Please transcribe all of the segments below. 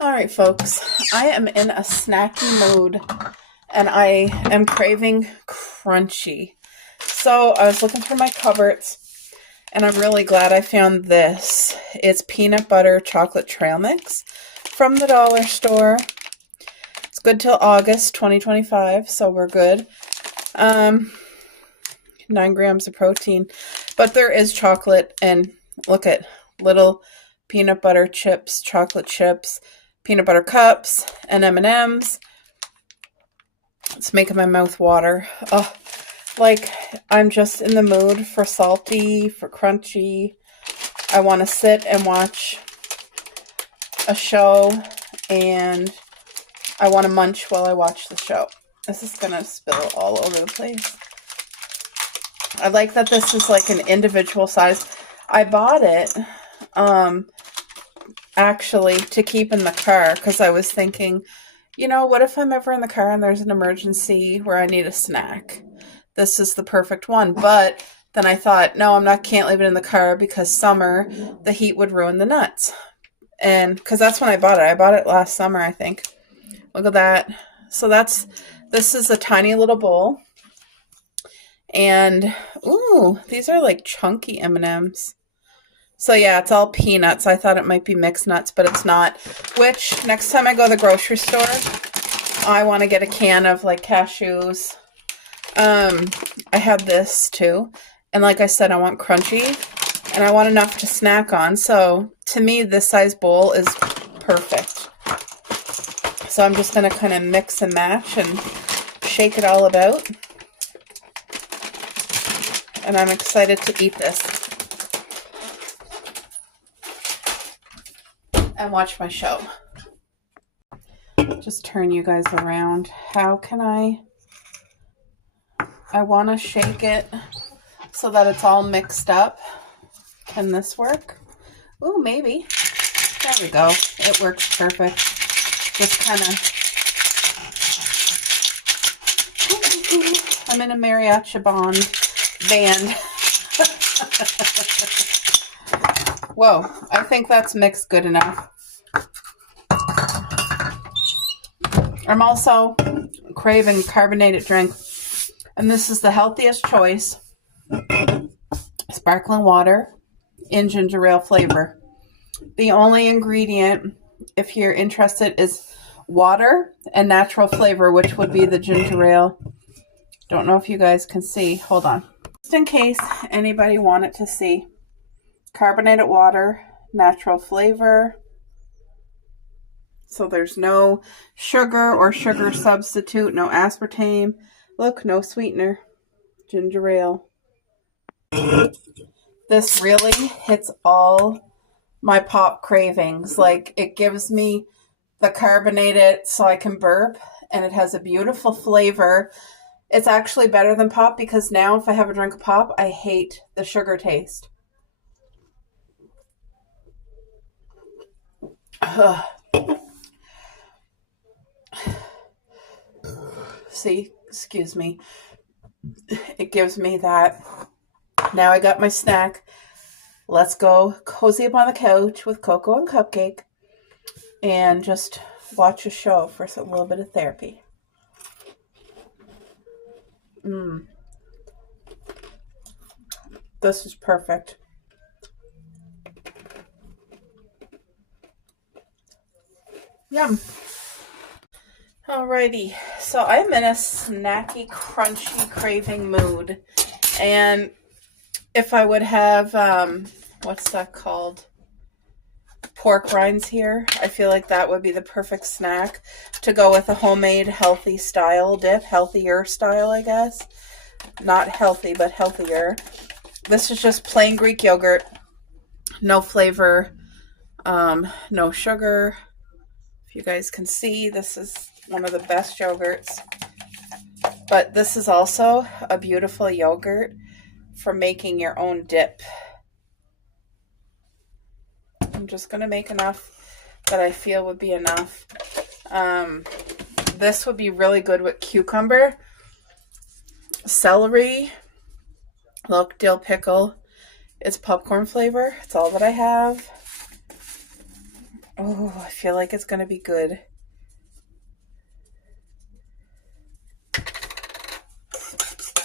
All right, folks, I am in a snacky mood and I am craving crunchy. So I was looking through my cupboards and I'm really glad I found this. It's peanut butter chocolate trail mix from the dollar store. It's good till August 2025, so we're good. 9 grams of protein, but there is chocolate and look at little peanut butter chips, chocolate chips, peanut butter cups, and M&Ms. It's making my mouth water. Oh, like I'm just in the mood for salty, for crunchy. I want to sit and watch a show and I want to munch while I watch the show. This is going to spill all over the place. I like that this is like an individual size. I bought it actually to keep in the car because I was thinking, what if I'm ever in the car and there's an emergency where I need a snack? This is the perfect one. But then I thought, no, can't leave it in the car because summer, the heat would ruin the nuts. And because that's when I bought it. I bought it last summer, I think. Look at that. So this is a tiny little bowl. And, ooh, these are like chunky M&Ms. So yeah, it's all peanuts. I thought it might be mixed nuts, but it's not. Which, next time I go to the grocery store, I want to get a can of like cashews. I have this too. And like I said, I want crunchy. And I want enough to snack on. So to me, this size bowl is perfect. So I'm just going to kind of mix and match and shake it all about. And I'm excited to eat this. And watch my show. Just turn you guys around. How can I want to shake it so that it's all mixed up. Can this work? Ooh, maybe. There we go. It works perfect. Just kind of, I'm in a mariachi band. Whoa, I think that's mixed good enough. I'm also craving carbonated drink, and this is the healthiest choice. Sparkling water in ginger ale flavor. The only ingredient, if you're interested, is water and natural flavor, which would be the ginger ale. Don't know if you guys can see. Hold on. Just in case anybody wanted to see. Carbonated water, natural flavor. So there's no sugar or sugar substitute, no aspartame. Look, no sweetener. Ginger ale. This really hits all my pop cravings. Like, it gives me the carbonated so I can burp, and it has a beautiful flavor. It's actually better than pop because now if I have a drink of pop, I hate the sugar taste. Ugh. See, excuse me. It gives me that. Now I got my snack. Let's go cozy up on the couch with cocoa and cupcake and just watch a show for a little bit of therapy. This is perfect. Yum. Alrighty, so I'm in a snacky, crunchy, craving mood. And if I would have, what's that called? Pork rinds here. I feel like that would be the perfect snack to go with a homemade healthy style dip. Healthier style, I guess. Not healthy, but healthier. This is just plain Greek yogurt. No flavor. No sugar. If you guys can see, this is one of the best yogurts. But this is also a beautiful yogurt for making your own dip. I'm just going to make enough that I feel would be enough. This would be really good with cucumber, celery, look, dill pickle. It's popcorn flavor. It's all that I have. Oh, I feel like it's going to be good.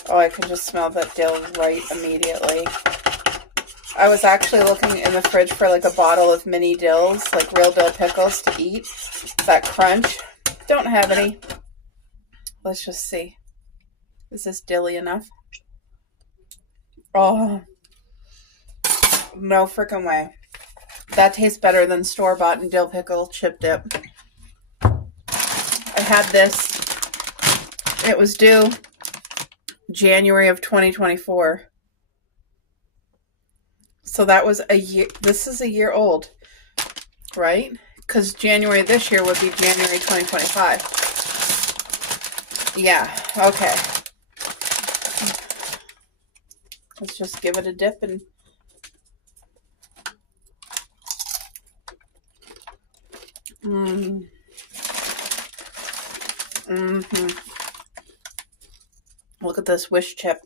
Oh, I can just smell that dill right immediately. I was actually looking in the fridge for like a bottle of mini dills, like real dill pickles to eat. That crunch. Don't have any. Let's just see. Is this dilly enough? Oh, no freaking way. That tastes better than store-bought and dill pickle chip dip. I had this. It was due January of 2024. So that was a year. This is a year old, right? Because January this year would be January 2025. Yeah, okay. Let's just give it a dip and Look at this Wish chip.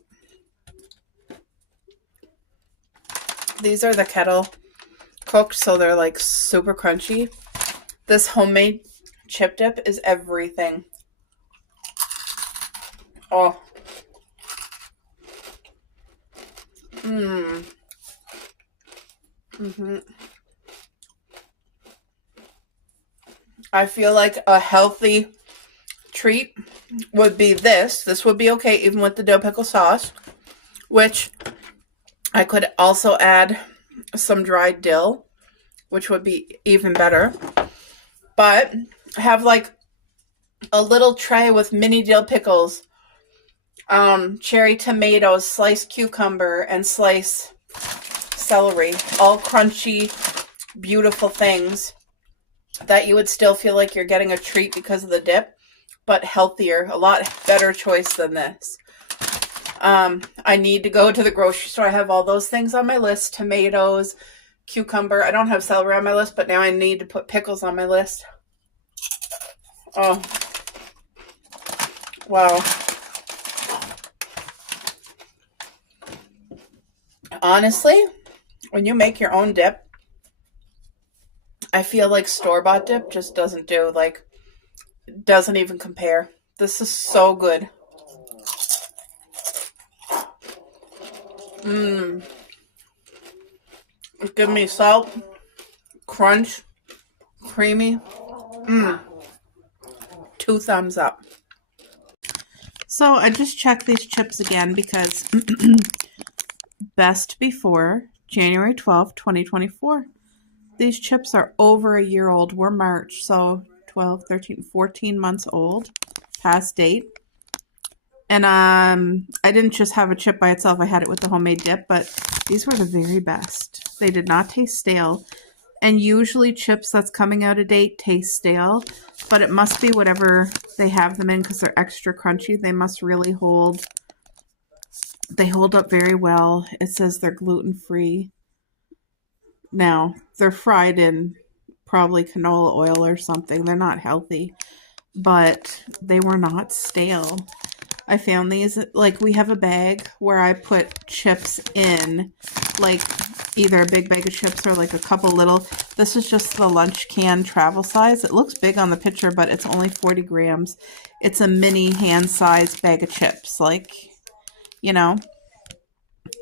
These are the kettle cooked, so they're like super crunchy. This homemade chip dip is everything. Oh. I feel like a healthy treat would be this. This would be okay even with the dill pickle sauce, which I could also add some dried dill, which would be even better. But have like a little tray with mini dill pickles, cherry tomatoes, sliced cucumber, and sliced celery. All crunchy, beautiful things that you would still feel like you're getting a treat because of the dip, but healthier. A lot better choice than this. I need to go to the grocery store. I have all those things on my list. Tomatoes, cucumber. I don't have celery on my list, but now I need to put pickles on my list. Oh. Wow. Honestly, when you make your own dip, I feel like store-bought dip just doesn't do, like, doesn't even compare. This is so good. Give me salt, crunch, creamy. 2 thumbs up. So I just checked these chips again because best before January 12th, 2024. These chips are over a year old. We're March, so 12, 13, 14 months old, past date. And I didn't just have a chip by itself. I had it with the homemade dip, but these were the very best. They did not taste stale. And usually chips that's coming out of date taste stale, but it must be whatever they have them in because they're extra crunchy. They must really hold. They hold up very well. It says they're gluten-free. Now, they're fried in probably canola oil or something. They're not healthy, but they were not stale. I found these, like, we have a bag where I put chips in, like, either a big bag of chips or, like, a couple little. This is just the lunch can travel size. It looks big on the picture, but it's only 40 grams. It's a mini hand-sized bag of chips, like, you know.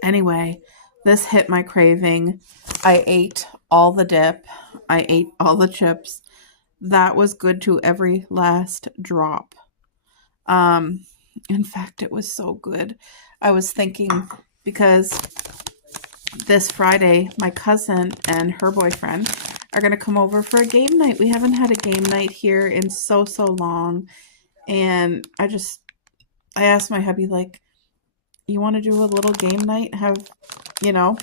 Anyway, this hit my craving. I ate all the dip. I ate all the chips. That was good to every last drop. In fact, it was so good. I was thinking because this Friday, my cousin and her boyfriend are going to come over for a game night. We haven't had a game night here in so long. And I asked my hubby, like, you want to do a little game night? Have, you know,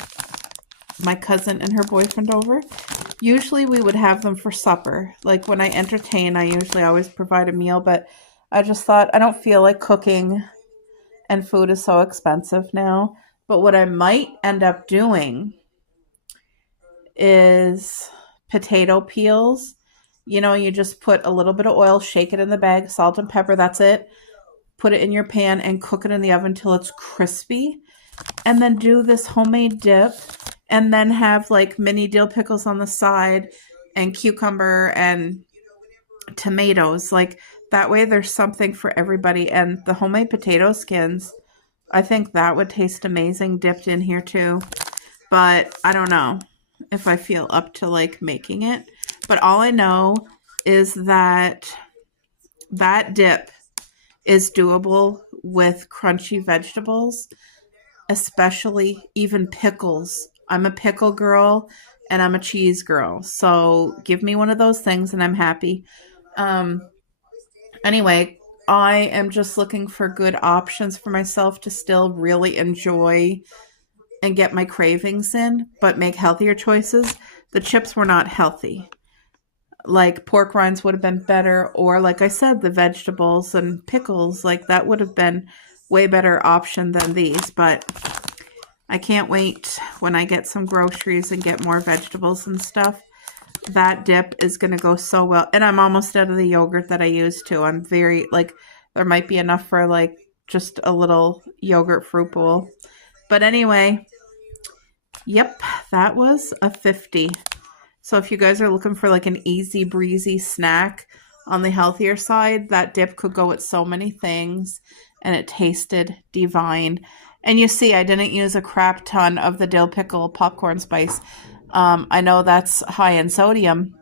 my cousin and her boyfriend over? Usually we would have them for supper. Like when I entertain, I usually always provide a meal, but I just thought I don't feel like cooking and food is so expensive now. But what I might end up doing is potato peels. You know, you just put a little bit of oil, shake it in the bag, salt and pepper, that's it. Put it in your pan and cook it in the oven till it's crispy. And then do this homemade dip and then have like mini dill pickles on the side and cucumber and tomatoes. Like that way there's something for everybody. And the homemade potato skins, I think that would taste amazing dipped in here too. But I don't know if I feel up to like making it. But all I know is that that dip is doable with crunchy vegetables, especially even pickles. I'm a pickle girl and I'm a cheese girl. So give me one of those things and I'm happy. Um, anyway, I am just looking for good options for myself to still really enjoy and get my cravings in, but make healthier choices. The chips were not healthy. Like pork rinds would have been better, or like I said, the vegetables and pickles, like that would have been way better option than these. But I can't wait when I get some groceries and get more vegetables and stuff. That dip is going to go so well. And I'm almost out of the yogurt that I used to. I'm very, like, there might be enough for like just a little yogurt fruit bowl. But anyway, yep, that was a 50. So if you guys are looking for like an easy breezy snack on the healthier side, that dip could go with so many things and it tasted divine. And you see, I didn't use a crap ton of the dill pickle popcorn spice. I know that's high in sodium,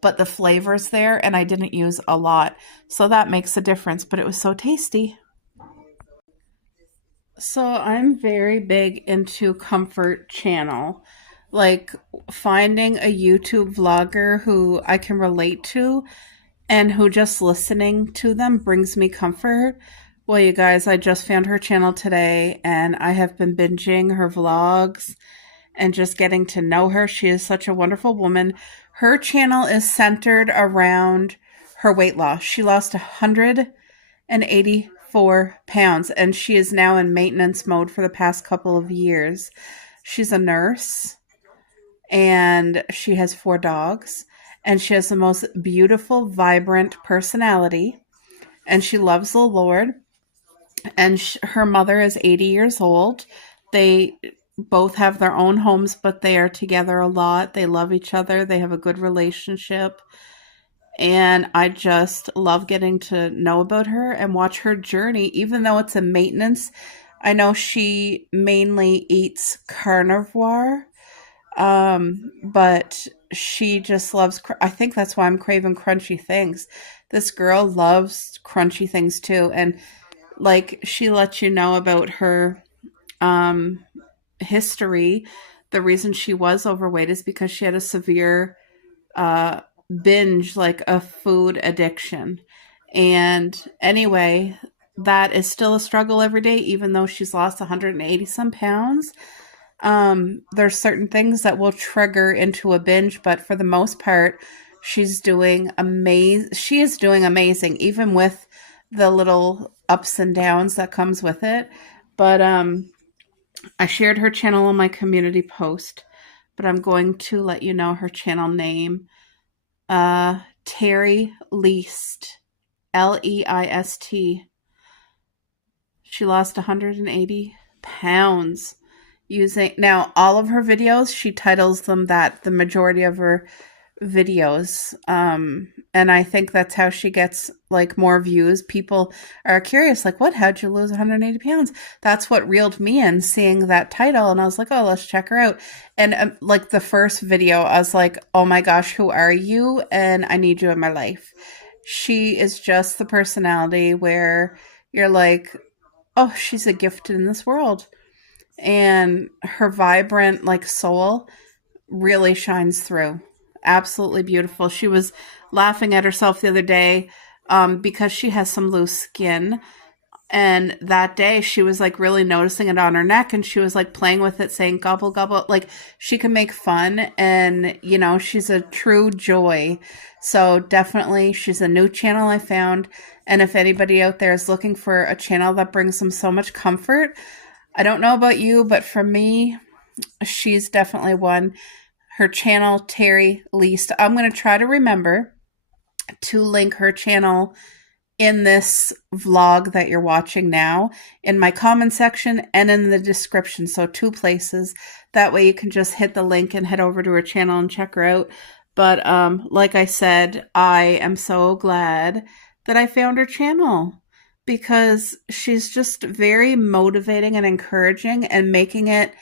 but the flavor's there and I didn't use a lot. So that makes a difference, but it was so tasty. So I'm very big into comfort channel. Like finding a YouTube vlogger who I can relate to and who just listening to them brings me comfort. Well, you guys, I just found her channel today and I have been binging her vlogs and just getting to know her. She is such a wonderful woman. Her channel is centered around her weight loss. She lost 184 pounds and she is now in maintenance mode for the past couple of years. She's a nurse and she has 4 dogs and she has the most beautiful, vibrant personality and she loves the Lord. And her mother is 80 years old. They both have their own homes, but they are together a lot. They love each other. They have a good relationship. And I just love getting to know about her and watch her journey, even though it's a maintenance. I know she mainly eats carnivore, but she just loves, I think that's why I'm craving crunchy things. This girl loves crunchy things too. And like she lets you know about her history. The reason she was overweight is because she had a severe binge, like a food addiction. And anyway, that is still a struggle every day, even though she's lost 180 some pounds. There's certain things that will trigger into a binge, but for the most part, she's doing amazing. She is doing amazing, even with the little ups and downs that comes with it. But I shared her channel on my community post, but I'm going to let you know her channel name. Terry Leist, Leist. She lost 180 pounds using, now all of her videos, she titles them that, the majority of her videos, and I think that's how she gets like more views. People are curious, like, what, how'd you lose 180 pounds? That's what reeled me in, seeing that title, and I was like, oh, let's check her out. And like the first video, I was like, oh my gosh, who are you? And I need you in my life. She is just the personality where you're like, oh, she's a gift in this world. And her vibrant like soul really shines through. Absolutely beautiful. She was laughing at herself the other day because she has some loose skin. And that day she was like really noticing it on her neck and she was like playing with it, saying gobble, gobble. Like she can make fun and, you know, she's a true joy. So definitely she's a new channel I found. And if anybody out there is looking for a channel that brings them so much comfort, I don't know about you, but for me, she's definitely one. Her channel, Terry Leist. I'm going to try to remember to link her channel in this vlog that you're watching now, in my comment section and in the description. So 2 places. That way you can just hit the link and head over to her channel and check her out. But like I said, I am so glad that I found her channel because she's just very motivating and encouraging and making it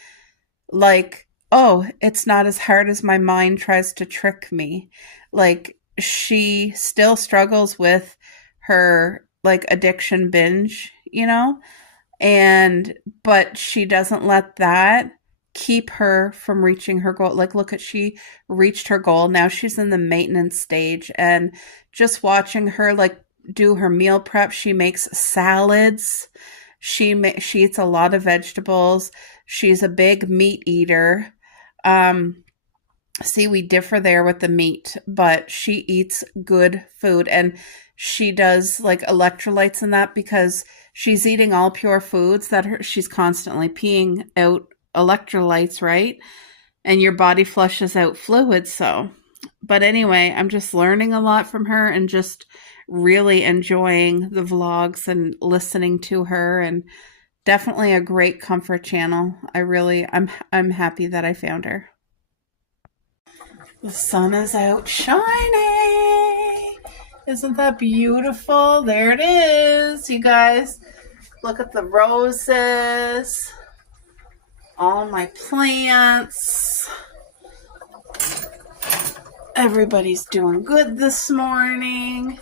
like, oh, it's not as hard as my mind tries to trick me. Like, she still struggles with her like addiction binge, you know? And but she doesn't let that keep her from reaching her goal. Like, look at, she reached her goal. Now she's in the maintenance stage, and just watching her like do her meal prep, she makes salads. She eats a lot of vegetables. She's a big meat eater. Um See, we differ there with the meat, but she eats good food, and she does like electrolytes and that because she's eating all pure foods that she's constantly peeing out electrolytes, right? And your body flushes out fluids. So, but anyway, I'm just learning a lot from her and just really enjoying the vlogs and listening to her, and definitely a great comfort channel. I'm happy that I found her. The sun is out shining. Isn't that beautiful? There it is, you guys. Look at the roses. All my plants. Everybody's doing good this morning.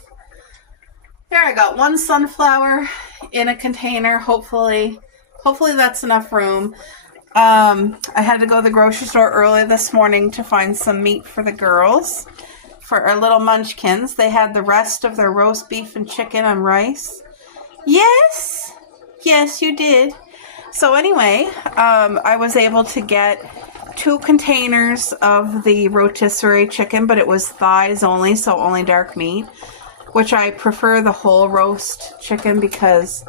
Here, I got one sunflower in a container. Hopefully that's enough room. I had to go to the grocery store early this morning to find some meat for the girls, for our little munchkins. They had the rest of their roast beef and chicken and rice. Yes, you did. So anyway, I was able to get 2 containers of the rotisserie chicken, but it was thighs only, so only dark meat, which I prefer the whole roast chicken because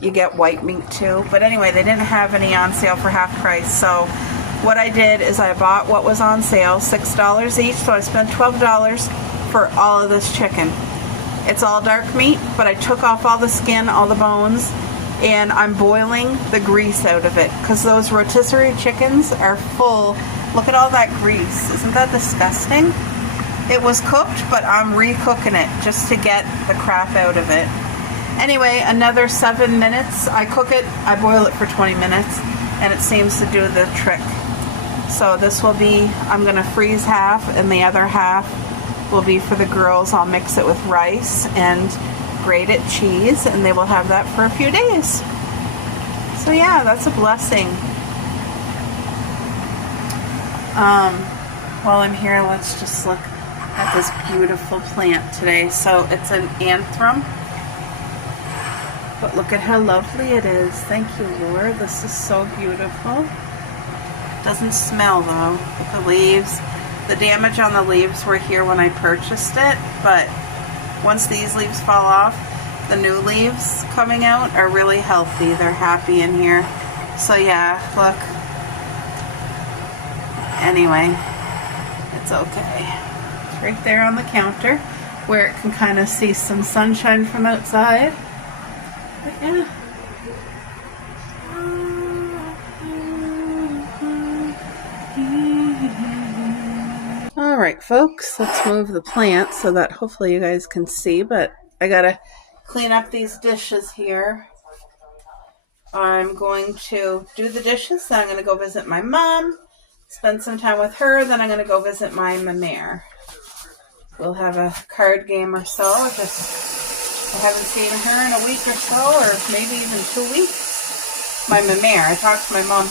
you get white meat too. But anyway, they didn't have any on sale for half price. So what I did is I bought what was on sale, $6 each. So I spent $12 for all of this chicken. It's all dark meat, but I took off all the skin, all the bones, and I'm boiling the grease out of it because those rotisserie chickens are full. Look at all that grease. Isn't that disgusting? It was cooked, but I'm re-cooking it just to get the crap out of it. Anyway, another 7 minutes. I cook it, I boil it for 20 minutes, and it seems to do the trick. So this will be, I'm going to freeze half, and the other half will be for the girls. I'll mix it with rice and grated cheese, and they will have that for a few days. So yeah, that's a blessing. While I'm here, let's just look at this beautiful plant today. So it's an anthrum. But look at how lovely it is. Thank you, Lord. This is so beautiful. Doesn't smell though. Look at the leaves. The damage on the leaves were here when I purchased it, but once these leaves fall off, the new leaves coming out are really healthy. They're happy in here. So yeah, look. Anyway, it's okay. It's right there on the counter where it can kind of see some sunshine from outside. But yeah. Alright folks, let's move the plant so that hopefully you guys can see, but I gotta clean up these dishes here. I'm going to do the dishes, then I'm going to go visit my mom, spend some time with her, then I'm going to go visit my mare. We'll have a card game or so. I haven't seen her in a week or so, or maybe even 2 weeks. My mare, I talk to my mom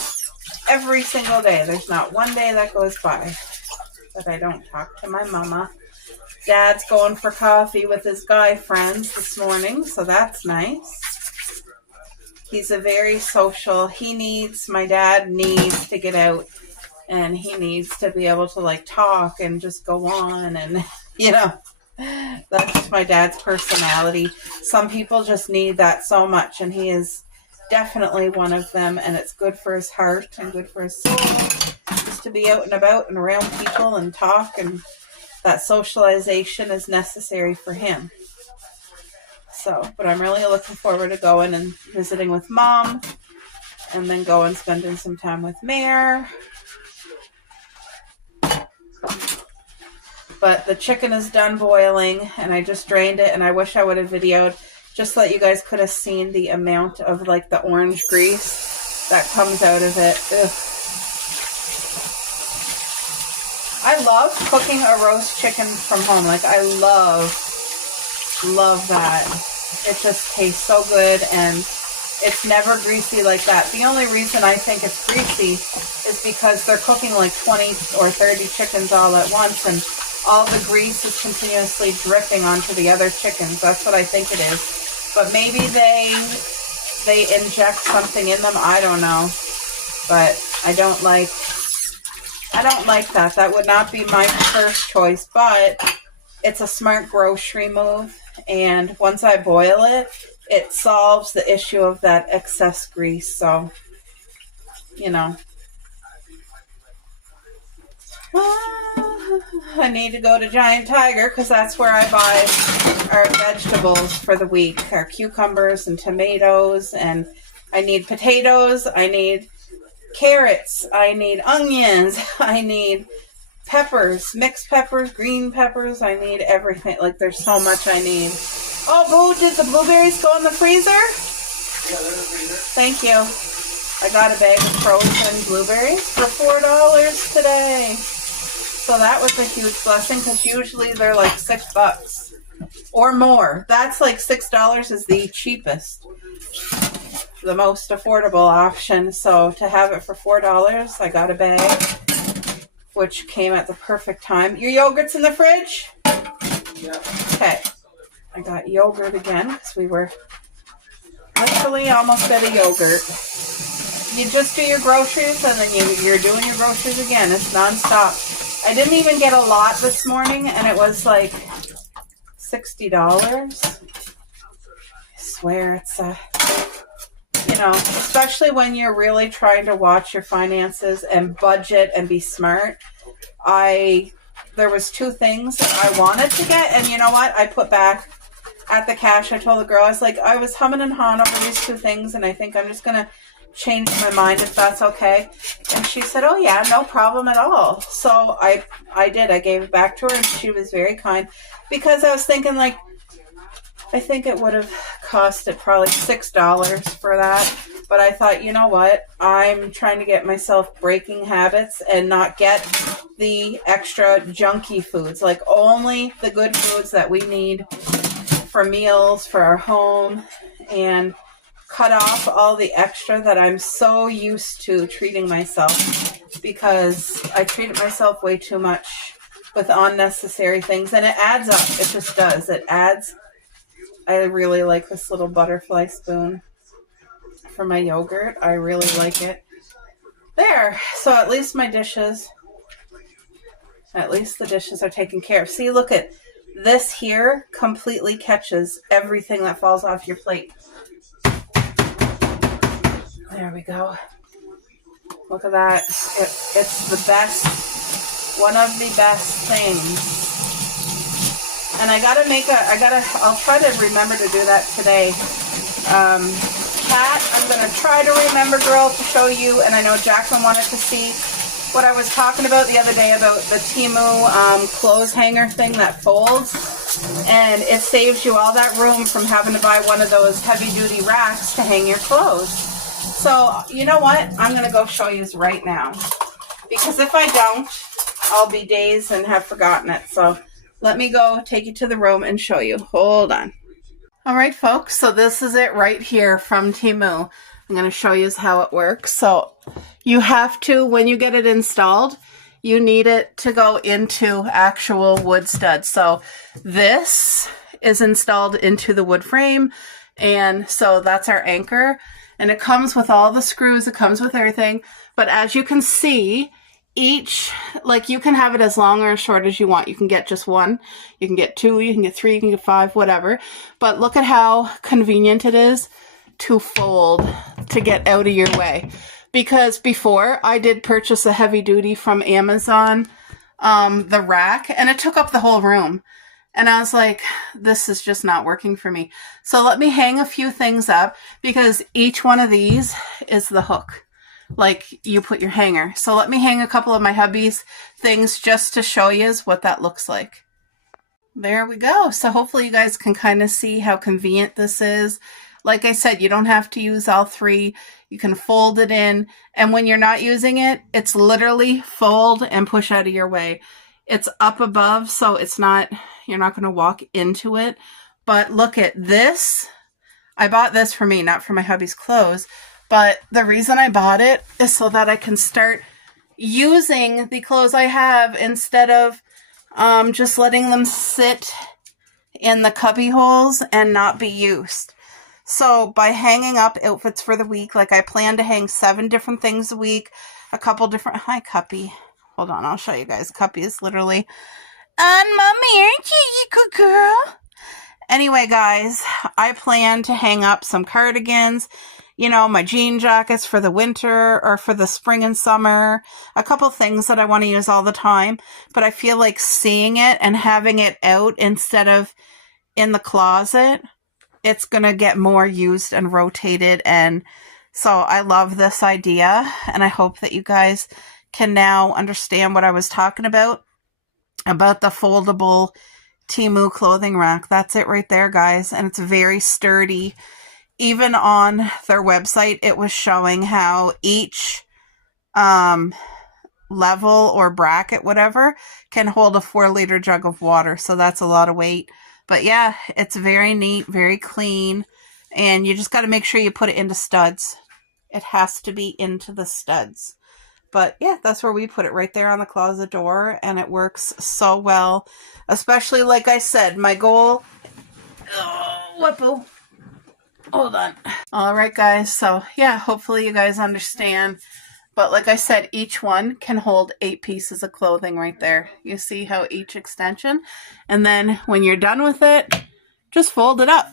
every single day. There's not one day that goes by that I don't talk to my mama. Dad's going for coffee with his guy friends this morning, so that's nice. He's a very social, my dad needs to get out, and he needs to be able to like talk and just go on, and you know, that's just my dad's personality. Some people just need that so much, and he is definitely one of them, and it's good for his heart and good for his soul just to be out and about and around people and talk, and that socialization is necessary for him. So, but I'm really looking forward to going and visiting with Mom, and then going spending some time with Mare. But the chicken is done boiling, and I just drained it, and I wish I would have videoed just so that you guys could have seen the amount of like the orange grease that comes out of it. Ugh. I love cooking a roast chicken from home. Like, I love that. It just tastes so good, and it's never greasy like that. The only reason I think it's greasy is because they're cooking like 20 or 30 chickens all at once, and all the grease is continuously dripping onto the other chickens. That's what I think it is. But maybe they inject something in them. I don't know. But I don't like that. That would not be my first choice, but it's a smart grocery move. And once I boil it, it solves the issue of that excess grease. So, you know. I need to go to Giant Tiger because that's where I buy our vegetables for the week. Our cucumbers and tomatoes. And I need potatoes. I need carrots, I need onions, I need peppers, mixed peppers, green peppers, I need everything. Like, there's so much I need. Oh, Boo, did the blueberries go in the freezer? Yeah, they're in the freezer. Thank you. I got a bag of frozen blueberries for $4 today. So that was a huge blessing because usually they're like $6 or more. That's like $6 is the cheapest, the most affordable option. So to have it for $4, I got a bag, which came at the perfect time. Your yogurt's in the fridge? Yeah. Okay. I got yogurt again because we were literally almost out of yogurt. You just do your groceries and then you're doing your groceries again. It's nonstop. I didn't even get a lot this morning, and it was like $60. I swear it's you know, especially when you're really trying to watch your finances and budget and be smart. There was 2 things that I wanted to get, and you know what? I put back at the cash. I told the girl, I was like, I was humming and hawing over these 2 things, and I think I'm just going to change my mind if that's okay. And she said, oh yeah, no problem at all. So I did. I gave it back to her, and she was very kind, because I was thinking, like, I think it would have costed probably $6 for that. But I thought, you know what? I'm trying to get myself breaking habits and not get the extra junky foods. Like, only the good foods that we need for meals, for our home, and cut off all the extra that I'm so used to treating myself, because I treated myself way too much with unnecessary things, and it adds up. It just does. It adds. I really like this little butterfly spoon for my yogurt. I really like it. There. So at least the dishes are taken care of. See, look at this here, completely catches everything that falls off your plate. There we go. Look at that. It's the best, one of the best things. And I'll try to remember to do that today. Kat, I'm going to try to remember, girl, to show you. And I know Jacqueline wanted to see what I was talking about the other day about the Temu clothes hanger thing that folds. And it saves you all that room from having to buy one of those heavy-duty racks to hang your clothes. So, you know what? I'm going to go show you right now. Because if I don't, I'll be dazed and have forgotten it. So let me go take you to the room and show you. Hold on. All right, folks. So this is it right here from Temu. I'm going to show you how it works. So you have to, when you get it installed, you need it to go into actual wood studs. So this is installed into the wood frame. And so that's our anchor. And it comes with all the screws. It comes with everything. But as you can see, you can have it as long or as short as you want. You can get just 1, you can get 2, you can get 3, you can get 5, whatever. But look at how convenient it is to fold, to get out of your way. Because before, I did purchase a heavy duty from Amazon, the rack, and it took up the whole room. And I was like, this is just not working for me. So let me hang a few things up, because each one of these is the hook. like you put your hanger. So let me hang a couple of my hubby's things just to show you what that looks like. There we go. So hopefully you guys can kind of see how convenient this is. Like I said, you don't have to use all three. You can fold it in. And when you're not using it, it's literally fold and push out of your way. It's up above, so it's not, you're not going to walk into it. But look at this. I bought this for me, not for my hubby's clothes. But the reason I bought it is so that I can start using the clothes I have instead of just letting them sit in the cubby holes and not be used. So by hanging up outfits for the week, like I plan to hang 7 different things a week, a couple different, hi Cuppy. Hold on, I'll show you guys. Cuppy is literally on mommy, aren't you, you good girl? Anyway, guys, I plan to hang up some cardigans, you know, my jean jackets for the winter or for the spring and summer, a couple things that I want to use all the time, but I feel like seeing it and having it out instead of in the closet, it's going to get more used and rotated. And so I love this idea, and I hope that you guys can now understand what I was talking about the foldable Temu clothing rack. That's it right there, guys. And it's very sturdy. Even on their website, it was showing how each level or bracket, whatever, can hold a 4-liter jug of water. So that's a lot of weight. But yeah, it's very neat, very clean. And you just got to make sure you put it into studs. It has to be into the studs. But yeah, that's where we put it, right there on the closet door. And it works so well. Especially, like I said, my goal... Oh, whoopoo. Hold on. All right, guys. So yeah, hopefully you guys understand. But like I said, each one can hold 8 pieces of clothing right there. You see how each extension? And then when you're done with it, just fold it up.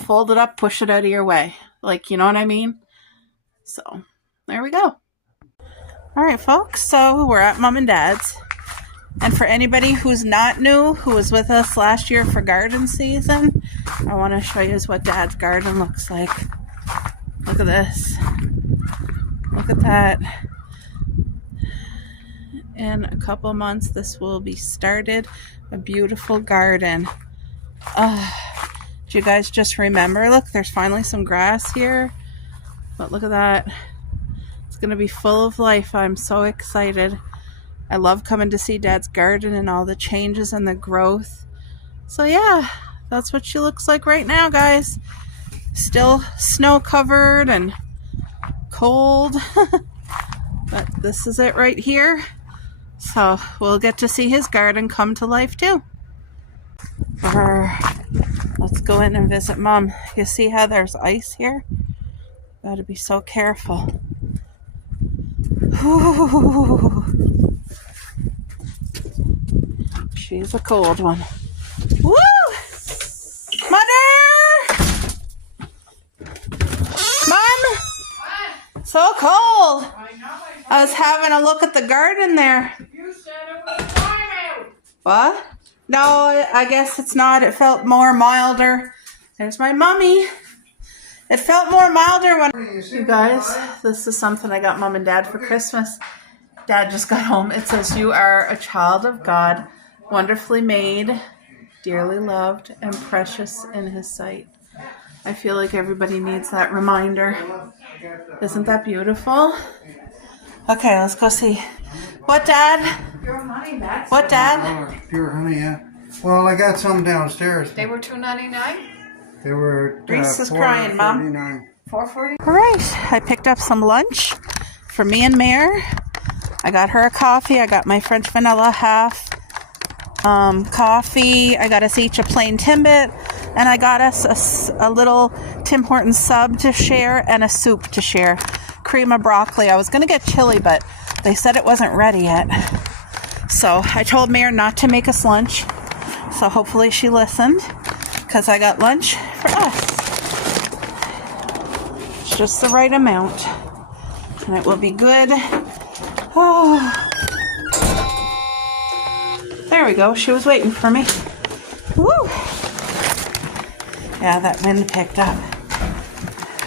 Fold it up, push it out of your way. Like, you know what I mean? So, there we go. All right, folks. So, we're at Mom and Dad's. And for anybody who's not new, who was with us last year for garden season, I want to show you what Dad's garden looks like. Look at this. Look at that. In a couple months, this will be started. A beautiful garden. Do you guys just remember? Look, there's finally some grass here. But look at that. It's going to be full of life. I'm so excited. I love coming to see Dad's garden and all the changes and the growth. So yeah, that's what she looks like right now, guys. Still snow covered and cold. But this is it right here. So we'll get to see his garden come to life too. Let's go in and visit Mom. You see how there's ice here? Gotta be so careful. Ooh. She's a cold one. Woo! Mother! Mom! So cold. I was having a look at the garden there. You said it was time out. What? No, I guess it's not. It felt more milder. There's my mummy. It felt more milder when... You guys, this is something I got Mom and Dad for Christmas. Dad just got home. It says, "You are a child of God, wonderfully made, dearly loved, and precious in His sight." I feel like everybody needs that reminder. Isn't that beautiful? Okay, let's go see. What, Dad? Pure honey, that's What, Dad? Pure honey, yeah. Well, I got some downstairs. They were $2.99. They were Reese is crying, Mom. $4.40. All right, I picked up some lunch for me and Mare. I got her a coffee. I got my French vanilla half coffee. I got us each a plain Timbit. And I got us a little Tim Hortons sub to share and a soup to share. Cream of broccoli. I was going to get chili, but they said it wasn't ready yet. So I told Mare not to make us lunch. So hopefully she listened, because I got lunch for us. It's just the right amount. And it will be good. Oh. There we go. She was waiting for me. Woo! Yeah, that wind picked up.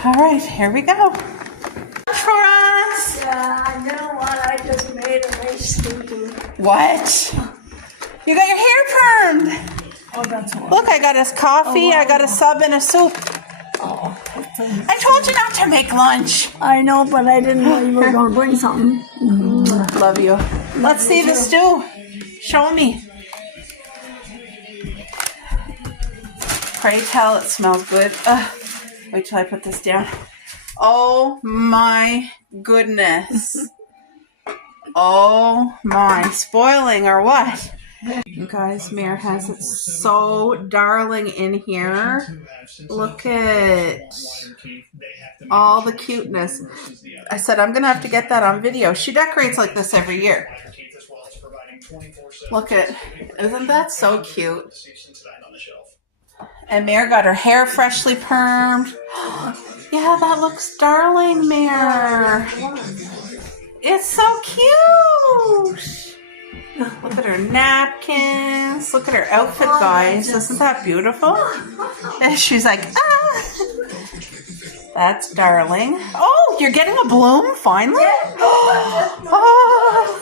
All right, here we go. For us. You know what? I just made a nice stew. What? You got your hair permed. Oh, that's all. Look, I got us coffee. I got a sub and a soup. Oh, I told you not to make lunch. I know, but I didn't know you were going to bring something. Love you. Let's see the stew. Show me. Pray tell, it smells good. Wait till I put this down. Oh my goodness. Oh my. Spoiling or what? You guys, Mare has it so darling in here. Look at all the cuteness. I said I'm going to have to get that on video. She decorates like this every year. Look at, isn't that so cute? And Mare got her hair freshly permed. Yeah, that looks darling, Mare. It's so cute. Look at her napkins. Look at her outfit, guys. Isn't that beautiful? And she's like, ah. That's darling. Oh, you're getting a bloom finally? Oh.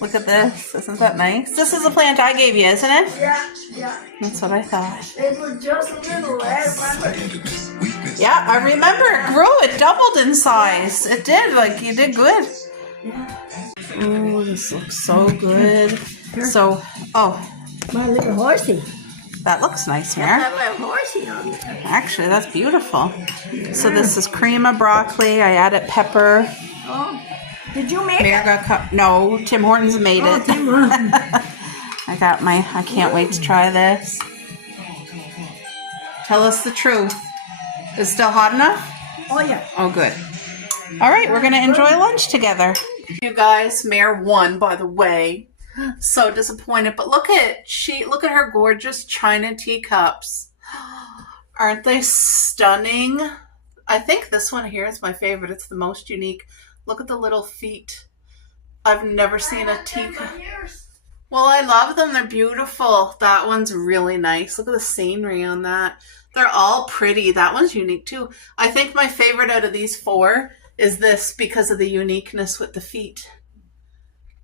Look at this. Isn't that nice? This is the plant I gave you, isn't it? Yeah. That's what I thought. It was just a little, I remember. Yeah, I remember it grew. It doubled in size. It did. Like, you did good. Oh, this looks so good. So, oh, My little horsey. that looks nice, Mare. That little horsey on it. Actually, that's beautiful. So this is cream of broccoli. I added pepper. Oh. Did you make Mare it? got no, Tim Hortons made Oh, it. Tim Hortons. I got my, I can't wait to try this. Tell us the truth. Is it still hot enough? Oh, yeah. Oh, good. All right, we're going to enjoy lunch together. You guys, Mare won, by the way. So disappointed, but look at her gorgeous china teacups. Aren't they stunning? I think this one here is my favorite. It's the most unique. Look at the little feet. I've never seen a teacup. Well, I love them. They're beautiful. That one's really nice. Look at the scenery on that. They're all pretty. That one's unique too. I think my favorite out of these four is this because of the uniqueness with the feet.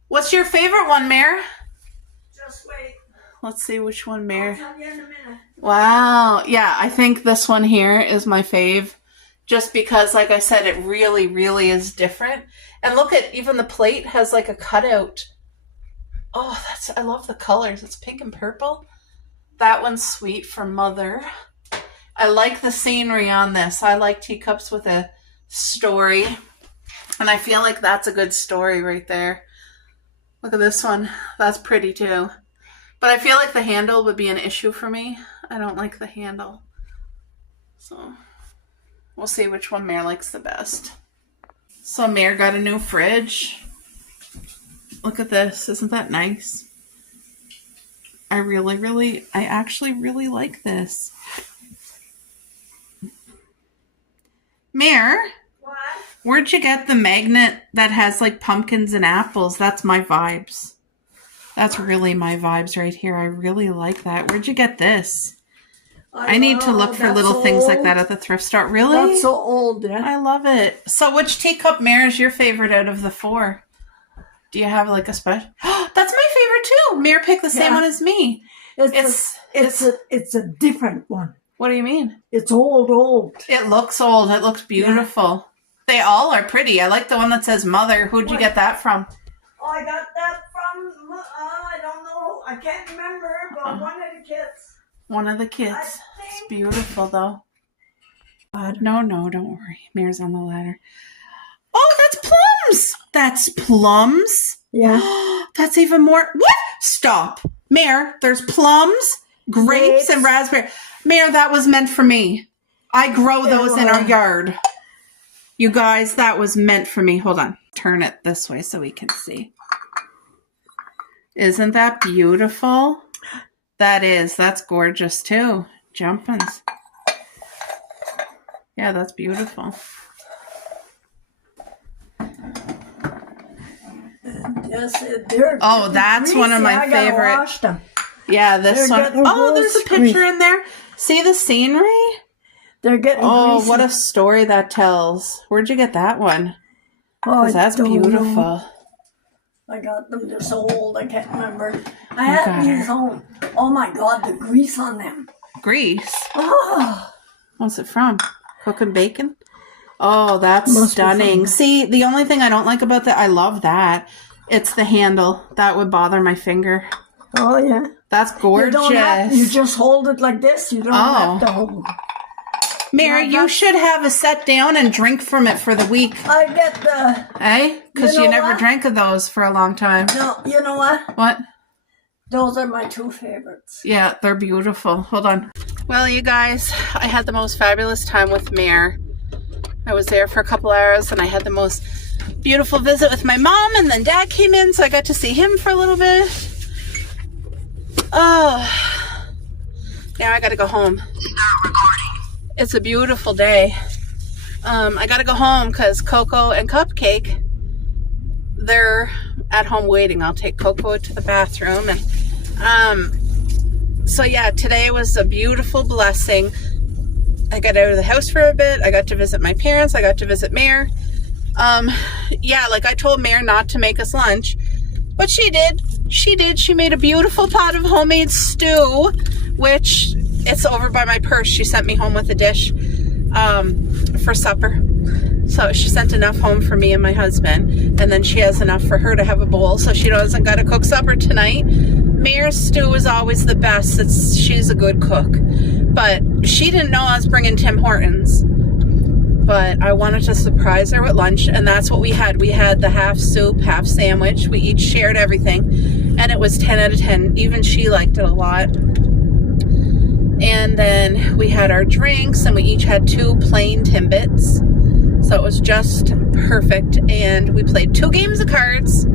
What's your favorite one, Mare? Just wait. Let's see which one, Mare. I'll tell you in a minute. Wow. Yeah, I think this one here is my fave. Just because, like I said, it really, really is different. And look at, even the plate has like a cutout. Oh, I love the colors. It's pink and purple. That one's sweet for Mother. I like the scenery on this. I like teacups with a story. And I feel like that's a good story right there. Look at this one. That's pretty too. But I feel like the handle would be an issue for me. I don't like the handle. So we'll see which one Mare likes the best. So Mare got a new fridge. Look at this. Isn't that nice? I actually really like this. Mare, What? where'd you get the magnet that has like pumpkins and apples? That's my vibes. That's really my vibes right here. I really like that. Where'd you get this? I need to look for little things like that at the thrift store. Really? That's so old, yeah. I love it. So which teacup, Mare, is your favorite out of the four? Do you have like a special? That's my favorite too. Mare picked the same Yeah. one as me. It's a different one. What do you mean? It's old. It looks old. It looks beautiful. They all are pretty. I like the one that says Mother. Who'd you get that from? Oh, I got that from, I don't know. I can't remember, but one of the kids. One of the kids. It's beautiful though. No, don't worry. Mare's on the ladder. Oh, that's plums. That's plums. Yeah. That's even more. What? Stop. Mare, there's plums, grapes, and raspberry. Mare, that was meant for me. I grow those in our yard. You guys, that was meant for me. Hold on. Turn it this way so we can see. Isn't that beautiful? That is. That's gorgeous too. Jumpins. Yeah, that's beautiful. Yes, they're that's one of my greasy. I gotta favorite. wash them. Yeah, this They're one. getting Oh, there's a real picture in there. See the scenery? They're getting Oh, greasy. what a story that tells. Where'd you get that one? Oh, 'Cause that's don't know. beautiful. I got them just so old, I can't remember. I got had these home. Oh my God, the grease on them. Grease. Oh, What's it from? Cooking bacon? Oh, that's Must be stunning. from- See, the only thing I don't like about that, I love that. It's the handle. That would bother my finger. oh yeah. That's You don't have, you gorgeous. just hold it like this. You don't Oh. have to hold. Mary, Yeah, you that's- should have a set down and drink from it for the week. I get the, Eh? Because You you know never what? drank of those for a long time. no, you know what? What? Those are my two favorites. Yeah, they're beautiful. Hold on. Well, you guys, I had the most fabulous time with Mare. I was there for a couple hours and I had the most beautiful visit with my mom, and then Dad came in, so I got to see him for a little bit. Oh, now I gotta go home. It's a beautiful day. I gotta go home because Coco and Cupcake, they're at home waiting. I'll take Coco to the bathroom, and so yeah, today was a beautiful blessing. I got out of the house for a bit. I got to visit my parents. I got to visit Mare. Yeah, like I told Mare not to make us lunch, but she did. She did. She made a beautiful pot of homemade stew, which it's over by my purse. She sent me home with a dish for supper. So she sent enough home for me and my husband, and then she has enough for her to have a bowl, so she doesn't got to cook supper tonight. Mare's stew is always the best. She's a good cook. But she didn't know I was bringing Tim Hortons. But I wanted to surprise her with lunch, and that's what we had. We had the half soup, half sandwich. We each shared everything, and it was 10 out of 10. Even she liked it a lot. And then we had our drinks, and we each had 2 plain Timbits. So it was just perfect, and we played 2 games of cards.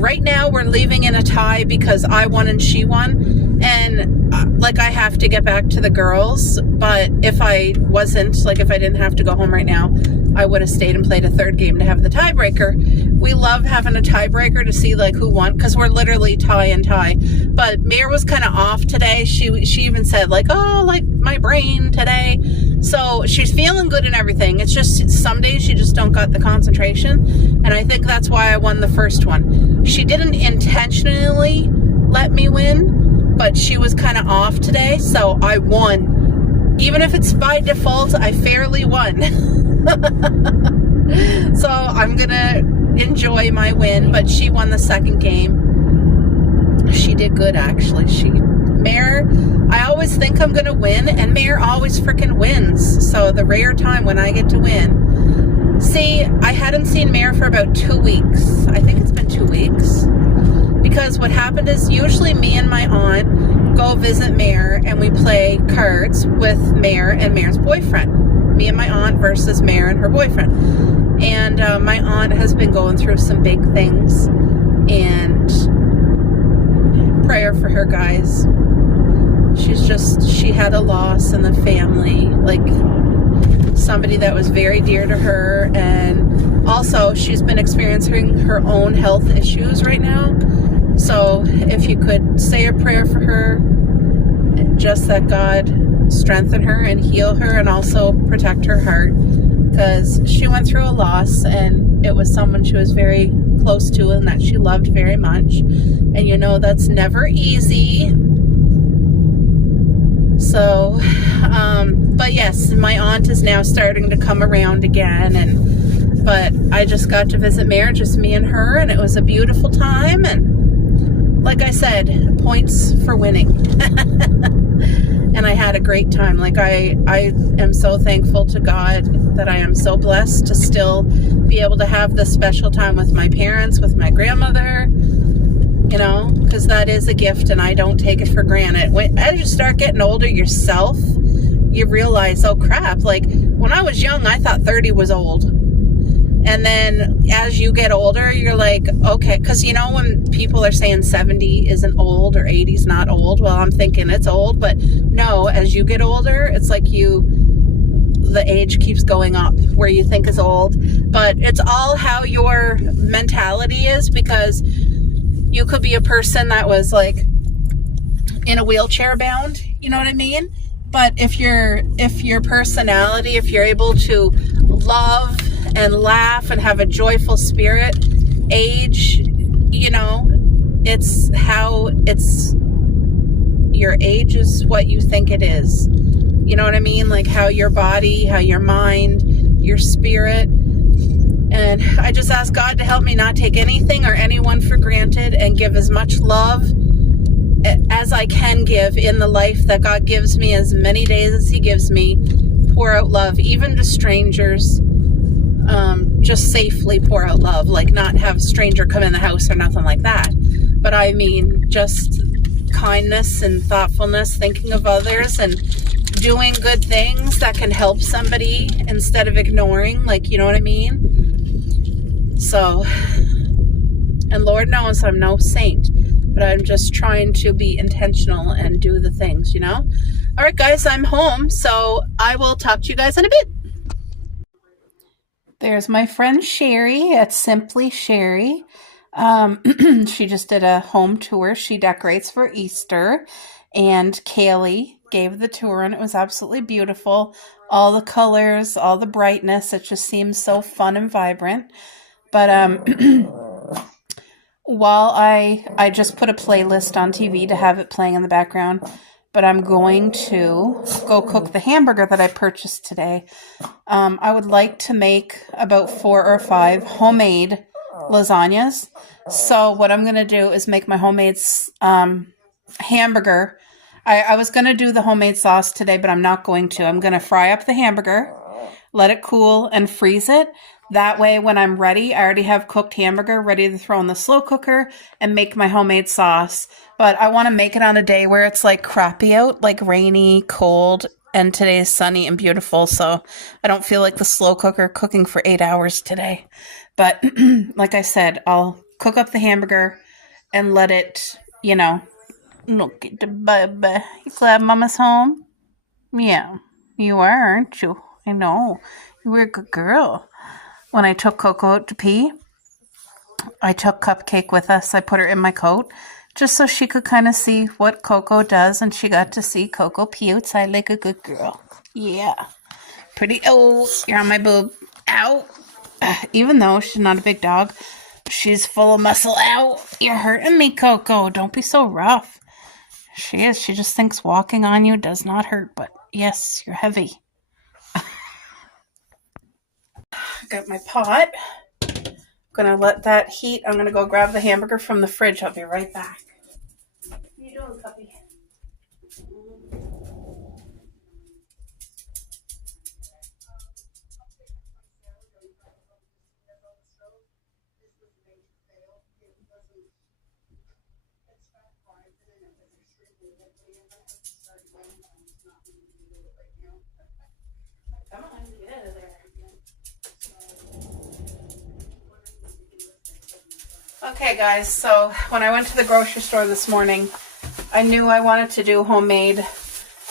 Right now we're leaving in a tie because I won and she won, and like I have to get back to the girls, but if I wasn't, like if I didn't have to go home right now, I would have stayed and played a 3rd game to have the tiebreaker. We love having a tiebreaker to see like who won, because we're literally tie and tie. But Mare was kind of off today. She even said like, oh, like my brain today. So she's feeling good and everything. It's just some days she just don't got the concentration, and I think that's why I won the first one. She didn't intentionally let me win, but she was kind of off today, so I won. Even if it's by default, I fairly won. So I'm gonna enjoy my win, but she won the 2nd game. She did good, actually. Mare, I always think I'm gonna win, and Mare always freaking wins. So the rare time when I get to win. See, I hadn't seen Mare for about 2 weeks. I think it's been 2 weeks. Because what happened is usually me and my aunt go visit Mare, and we play cards with Mare and Mare's boyfriend. Me and my aunt versus Mare and her boyfriend. And my aunt has been going through some big things, and prayer for her, guys. She had a loss in the family, like somebody that was very dear to her, and also she's been experiencing her own health issues right now. So if you could say a prayer for her, just that God strengthen her and heal her, and also protect her heart, because she went through a loss, and it was someone she was very close to and that she loved very much, and you know that's never easy. So but yes, my aunt is now starting to come around again, but I just got to visit Mare, just me and her, and it was a beautiful time. And like I said, points for winning. And I had a great time. Like I am so thankful to God that I am so blessed to still be able to have this special time with my parents, with my grandmother, you know, because that is a gift, and I don't take it for granted. As you start getting older yourself, you realize, oh crap, like when I was young, I thought 30 was old. And then as you get older, you're like, okay, because you know when people are saying 70 isn't old or 80 is not old, well, I'm thinking it's old, but no, as you get older, it's like the age keeps going up where you think is old. But it's all how your mentality is, because you could be a person that was like in a wheelchair bound, you know what I mean? But if your personality, if you're able to love and laugh and have a joyful spirit, age, it's your age is what you think it is. You know what I mean? Like how your body, how your mind, your spirit. And I just ask God to help me not take anything or anyone for granted and give as much love as I can give in the life that God gives me, as many days as He gives me. Pour out love, even to strangers. Just safely pour out love, like not have a stranger come in the house or nothing like that. But I mean, just kindness and thoughtfulness, thinking of others and doing good things that can help somebody instead of ignoring, like, you know what I mean? So, and Lord knows I'm no saint, but I'm just trying to be intentional and do the things, All right, guys, I'm home, so I will talk to you guys in a bit. There's my friend Sherry at Simply Sherry. She just did a home tour. She decorates for Easter, and Kaylee gave the tour, and it was absolutely beautiful. All the colors, all the brightness, it just seems so fun and vibrant. But while I just put a playlist on TV to have it playing in the background, but I'm going to go cook the hamburger that I purchased today. I would like to make about 4 or 5 homemade lasagnas. So what I'm going to do is make my homemade hamburger. I was going to do the homemade sauce today, but I'm not going to. I'm going to fry up the hamburger, let it cool, and freeze it. That way, when I'm ready, I already have cooked hamburger ready to throw in the slow cooker and make my homemade sauce. But I want to make it on a day where it's like crappy out, like rainy, cold, and today is sunny and beautiful. So I don't feel like the slow cooker cooking for 8 hours today. But like I said, I'll cook up the hamburger and let it, look at the baby. You glad Mama's home? Yeah, you are, aren't you? I know. You were a good girl. When I took Coco out to pee, I took Cupcake with us. I put her in my coat just so she could kind of see what Coco does, and she got to see Coco pee outside like a good girl. Yeah. Pretty. Oh, you're on my boob. Ow. Even though she's not a big dog, she's full of muscle. Ow. You're hurting me, Coco. Don't be so rough. She is. She just thinks walking on you does not hurt, but yes, you're heavy. Got my pot. I'm gonna let that heat. I'm gonna go grab the hamburger from the fridge. I'll be right back. What are you doing, puppy? Come on, get out of there. Okay, guys, so when I went to the grocery store this morning, I knew I wanted to do homemade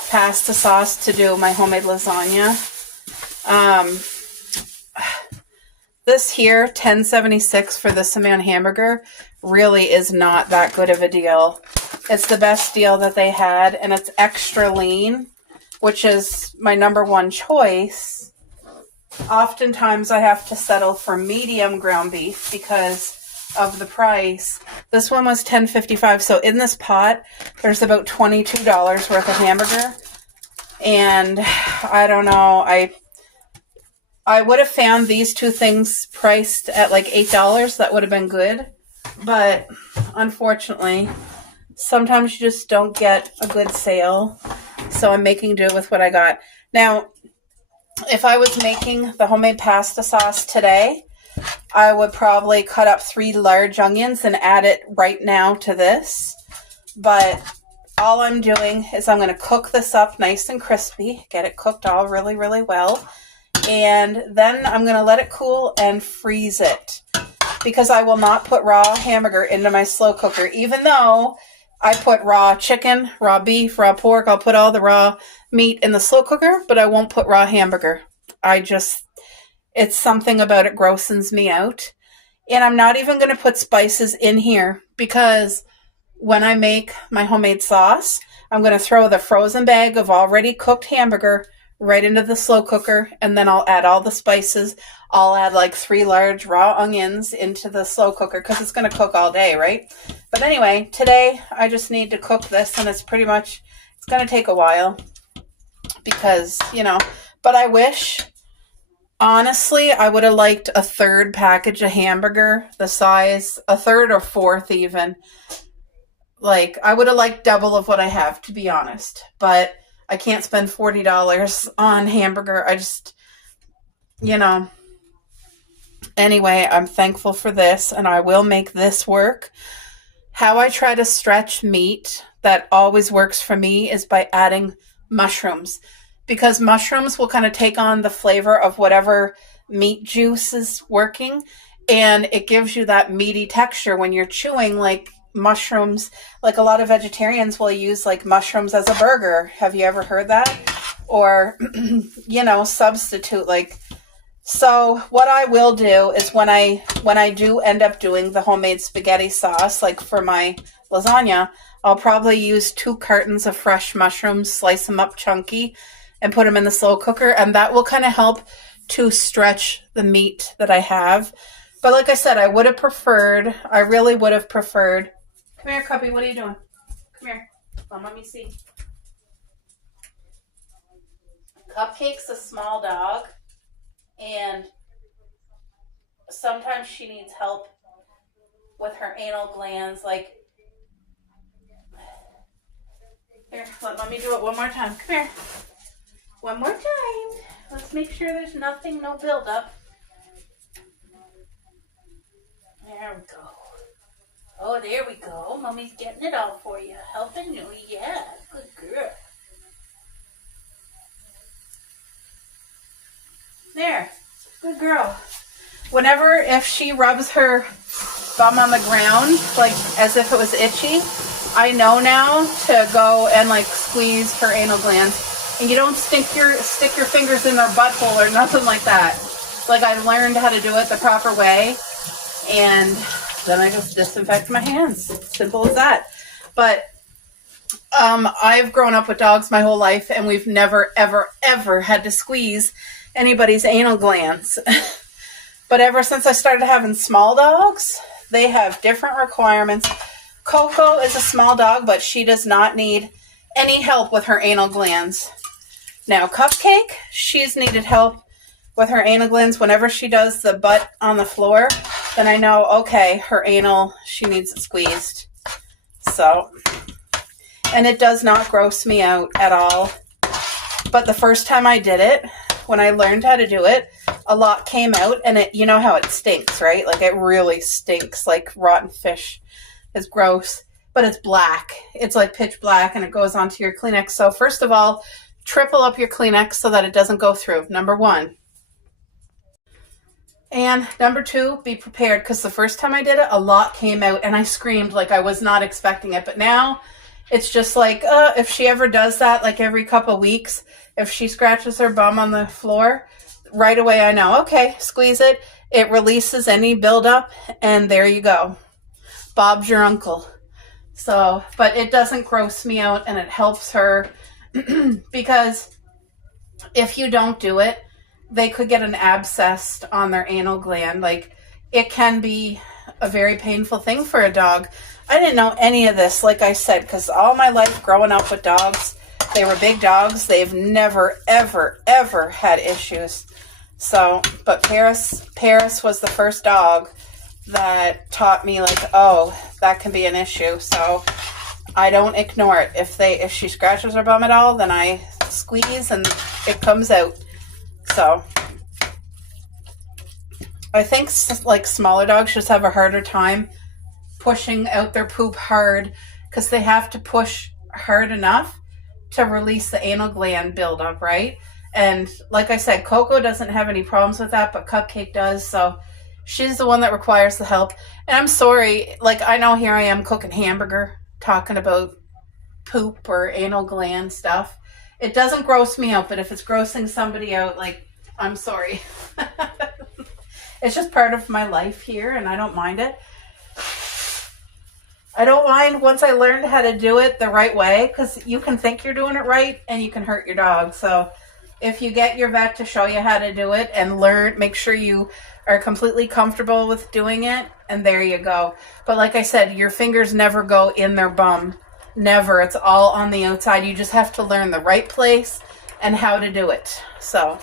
pasta sauce to do my homemade lasagna. This here, $10.76 for this amount hamburger, really is not that good of a deal. It's the best deal that they had, and it's extra lean, which is my number one choice. Oftentimes I have to settle for medium ground beef because of the price. This one was $10.55, so in this pot there's about $22 worth of hamburger, and I don't know, I would have found these two things priced at like $8. That would have been good, but unfortunately sometimes you just don't get a good sale, so I'm making do with what I got. Now, if I was making the homemade pasta sauce today, I would probably cut up 3 large onions and add it right now to this. But all I'm doing is I'm going to cook this up nice and crispy, get it cooked all really, really well. And then I'm going to let it cool and freeze it, because I will not put raw hamburger into my slow cooker. Even though I put raw chicken, raw beef, raw pork, I'll put all the raw meat in the slow cooker, but I won't put raw hamburger. It's something about it grossens me out. And I'm not even going to put spices in here, because when I make my homemade sauce, I'm going to throw the frozen bag of already cooked hamburger right into the slow cooker, and then I'll add all the spices. I'll add like 3 large raw onions into the slow cooker because it's going to cook all day, right? But anyway, today I just need to cook this, and it's going to take a while because, but I wish, honestly, I would have liked a 3rd package of hamburger, the size, a 3rd or 4th even. Like, I would have liked double of what I have, to be honest, but I can't spend $40 on hamburger. I just, Anyway, I'm thankful for this, and I will make this work. How I try to stretch meat that always works for me is by adding mushrooms, because mushrooms will kind of take on the flavor of whatever meat juice is working, and it gives you that meaty texture when you're chewing. Like mushrooms, like a lot of vegetarians will use like mushrooms as a burger. Have you ever heard that? Or, substitute like. So what I will do is when I do end up doing the homemade spaghetti sauce, like for my lasagna, I'll probably use 2 cartons of fresh mushrooms, slice them up chunky, and put them in the slow cooker, and that will kind of help to stretch the meat that I have. But like I said, I really would have preferred. Come here, Cuppy, what are you doing? Come here. Let me see. Cupcake's a small dog, and sometimes she needs help with her anal glands. Like, here, let me do it one more time. Come here. One more time. Let's make sure there's no buildup. There we go. Oh, there we go. Mommy's getting it all for you. Helping you. Yeah, good girl. There. Good girl. If she rubs her bum on the ground, like as if it was itchy, I know now to go and like squeeze her anal glands. And you don't stick your fingers in her butthole or nothing like that. Like, I learned how to do it the proper way, and then I just disinfect my hands. Simple as that. But I've grown up with dogs my whole life, and we've never, ever, ever had to squeeze anybody's anal glands. But ever since I started having small dogs, they have different requirements. Coco is a small dog, but she does not need any help with her anal glands. Now, Cupcake, she's needed help with her anal glands. Whenever she does the butt on the floor, then I know, okay, her anal, she needs it squeezed. So, and it does not gross me out at all. But the first time I did it, when I learned how to do it, a lot came out, and you know how it stinks, right? Like, it really stinks, like rotten fish. It's gross, but it's black. It's like pitch black, and it goes onto your Kleenex. So first of all, triple up your Kleenex so that it doesn't go through, number 1. And number 2, be prepared, because the first time I did it, a lot came out, and I screamed like I was not expecting it. But now it's just like, if she ever does that, like every couple weeks, if she scratches her bum on the floor, right away I know, okay, squeeze it. It releases any buildup, and there you go. Bob's your uncle. So, but it doesn't gross me out, and it helps her because if you don't do it, they could get an abscess on their anal gland. Like, it can be a very painful thing for a dog. I didn't know any of this, like I said, because all my life growing up with dogs, they were big dogs. They've never, ever, ever had issues. So, but Paris was the first dog that taught me, like, oh, that can be an issue. So I don't ignore it. If she scratches her bum at all, then I squeeze and it comes out. So I think like smaller dogs just have a harder time pushing out their poop hard, because they have to push hard enough to release the anal gland buildup, right? And like I said, Coco doesn't have any problems with that, but Cupcake does. So she's the one that requires the help. And I'm sorry, like, I know here I am cooking hamburger, talking about poop or anal gland stuff. It doesn't gross me out, but if it's grossing somebody out, like, I'm sorry. It's just part of my life here, and I don't mind it. I don't mind once I learned how to do it the right way, because you can think you're doing it right and you can hurt your dog. So if you get your vet to show you how to do it and learn, make sure you are completely comfortable with doing it, and there you go. But like I said, your fingers never go in their bum. Never. It's all on the outside. You just have to learn the right place and how to do it. So,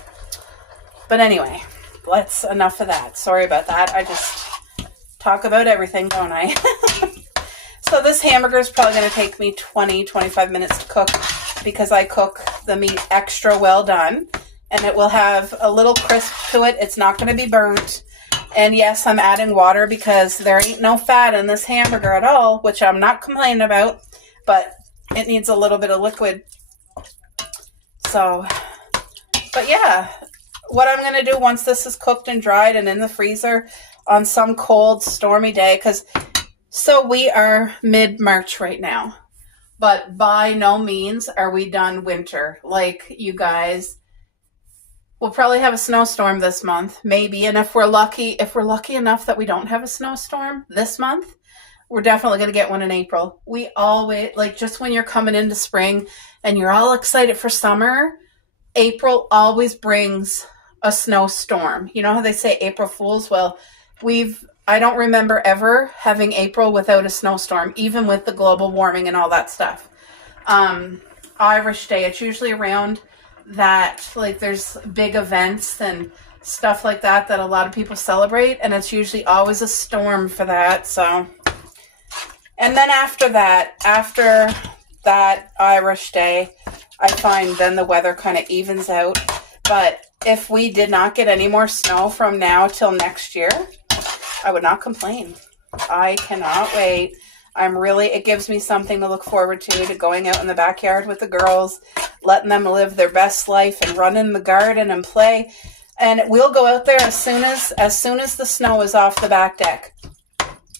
but anyway, enough of that. Sorry about that. I just talk about everything, don't I? So this hamburger is probably going to take me 20-25 minutes to cook, because I cook the meat extra well done, and it will have a little crisp to it. It's not going to be burnt. And yes, I'm adding water because there ain't no fat in this hamburger at all, which I'm not complaining about, but it needs a little bit of liquid. So, but yeah, what I'm going to do once this is cooked and dried and in the freezer on some cold, stormy day, so we are mid-March right now, but by no means are we done winter. Like, you guys, we'll probably have a snowstorm this month, maybe. And if we're lucky enough that we don't have a snowstorm this month, we're definitely going to get one in April. We always, like, just when you're coming into spring and you're all excited for summer, April always brings a snowstorm. You know how they say April Fools? Well, I don't remember ever having April without a snowstorm, even with the global warming and all that stuff. Irish Day, it's usually around that, like, there's big events and stuff like that a lot of people celebrate, and it's usually always a storm for that. So, and then after that Irish Day, I find then the weather kind of evens out. But if we did not get any more snow from now till next year, I would not complain. I cannot wait. It gives me something to look forward to going out in the backyard with the girls, letting them live their best life and run in the garden and play. And we'll go out there as soon as the snow is off the back deck.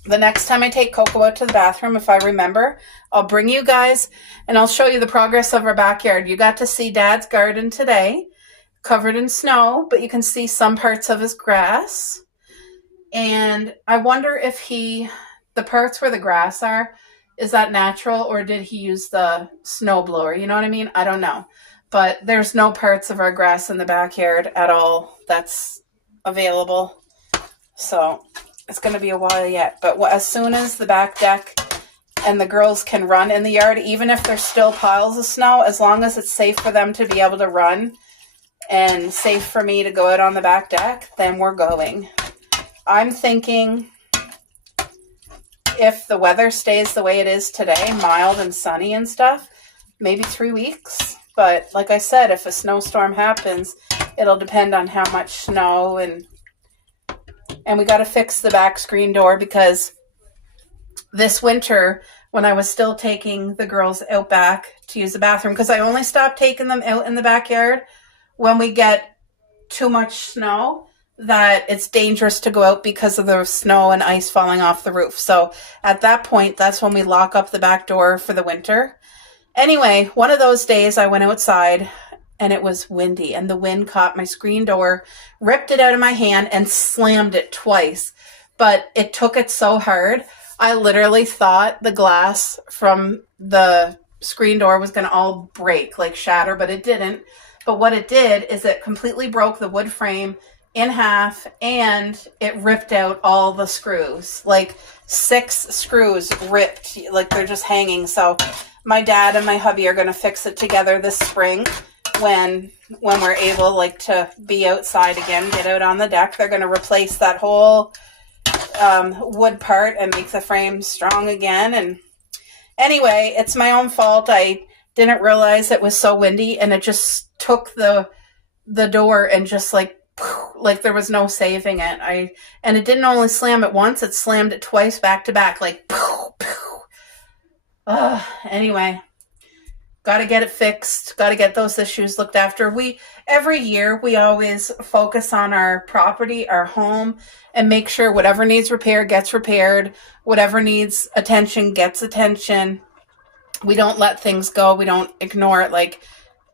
The next time I take Coco out to the bathroom, if I remember, I'll bring you guys and I'll show you the progress of our backyard. You got to see Dad's garden today, covered in snow, but you can see some parts of his grass. And I wonder if the parts where the grass are, is that natural, or did he use the snow blower? You know what I mean? I don't know. But there's no parts of our grass in the backyard at all that's available. So it's going to be a while yet. But as soon as the back deck and the girls can run in the yard, even if there's still piles of snow, as long as it's safe for them to be able to run and safe for me to go out on the back deck, then we're going. I'm thinking if the weather stays the way it is today, mild and sunny and stuff, maybe 3 weeks. But like I said, if a snowstorm happens, it'll depend on how much snow, and we got to fix the back screen door, because this winter, when I was still taking the girls out back to use the bathroom, because I only stopped taking them out in the backyard when we get too much snow, that it's dangerous to go out because of the snow and ice falling off the roof. So at that point, that's when we lock up the back door for the winter. Anyway, one of those days I went outside and it was windy, and the wind caught my screen door, ripped it out of my hand and slammed it twice. But it took it so hard, I literally thought the glass from the screen door was going to all break, like shatter, but it didn't. But what it did is it completely broke the wood frame in half, and it ripped out all the screws, like 6 screws ripped, like they're just hanging. So my dad and my hubby are going to fix it together this spring when we're able, like, to be outside again, get out on the deck. They're going to replace that whole wood part and make the frame strong again. And anyway, it's my own fault. I didn't realize it was so windy, and it just took the door and just like there was no saving it. And it didn't only slam it once, it slammed it twice back to back, like anyway, got to get it fixed, got to get those issues looked after. Every year we always focus on our property, our home, and make sure whatever needs repair gets repaired, whatever needs attention gets attention. We don't let things go, we don't ignore it. Like,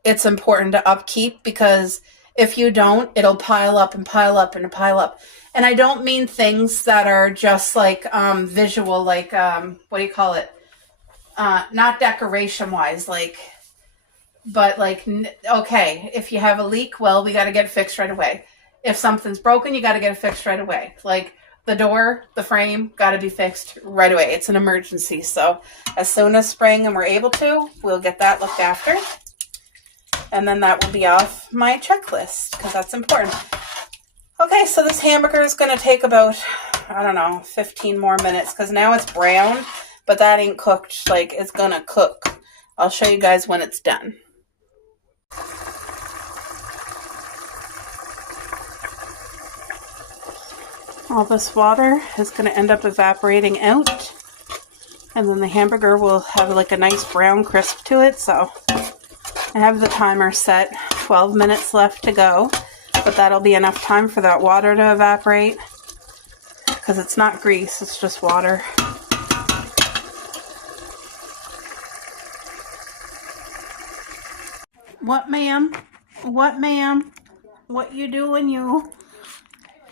it's important to upkeep, because If you don't, it'll pile up and pile up and pile up. And I don't mean things that are just like visual, like what do you call it? Not decoration wise, like, but like, okay, if you have a leak, well, we got to get it fixed right away. If something's broken, you got to get it fixed right away. Like the door, the frame, got to be fixed right away. It's an emergency. So as soon as spring and we're able to, we'll get that looked after. And then that will be off my checklist because that's important. Okay, so this hamburger is going to take about, I don't know, 15 more minutes because now it's brown, but that ain't cooked. Like, it's going to cook. I'll show you guys when it's done. All this water is going to end up evaporating out, and then the hamburger will have like a nice brown crisp to it. So I have the timer set, 12 minutes left to go. But that'll be enough time for that water to evaporate because it's not grease, it's just water. What, ma'am? What, ma'am? What you doing, you?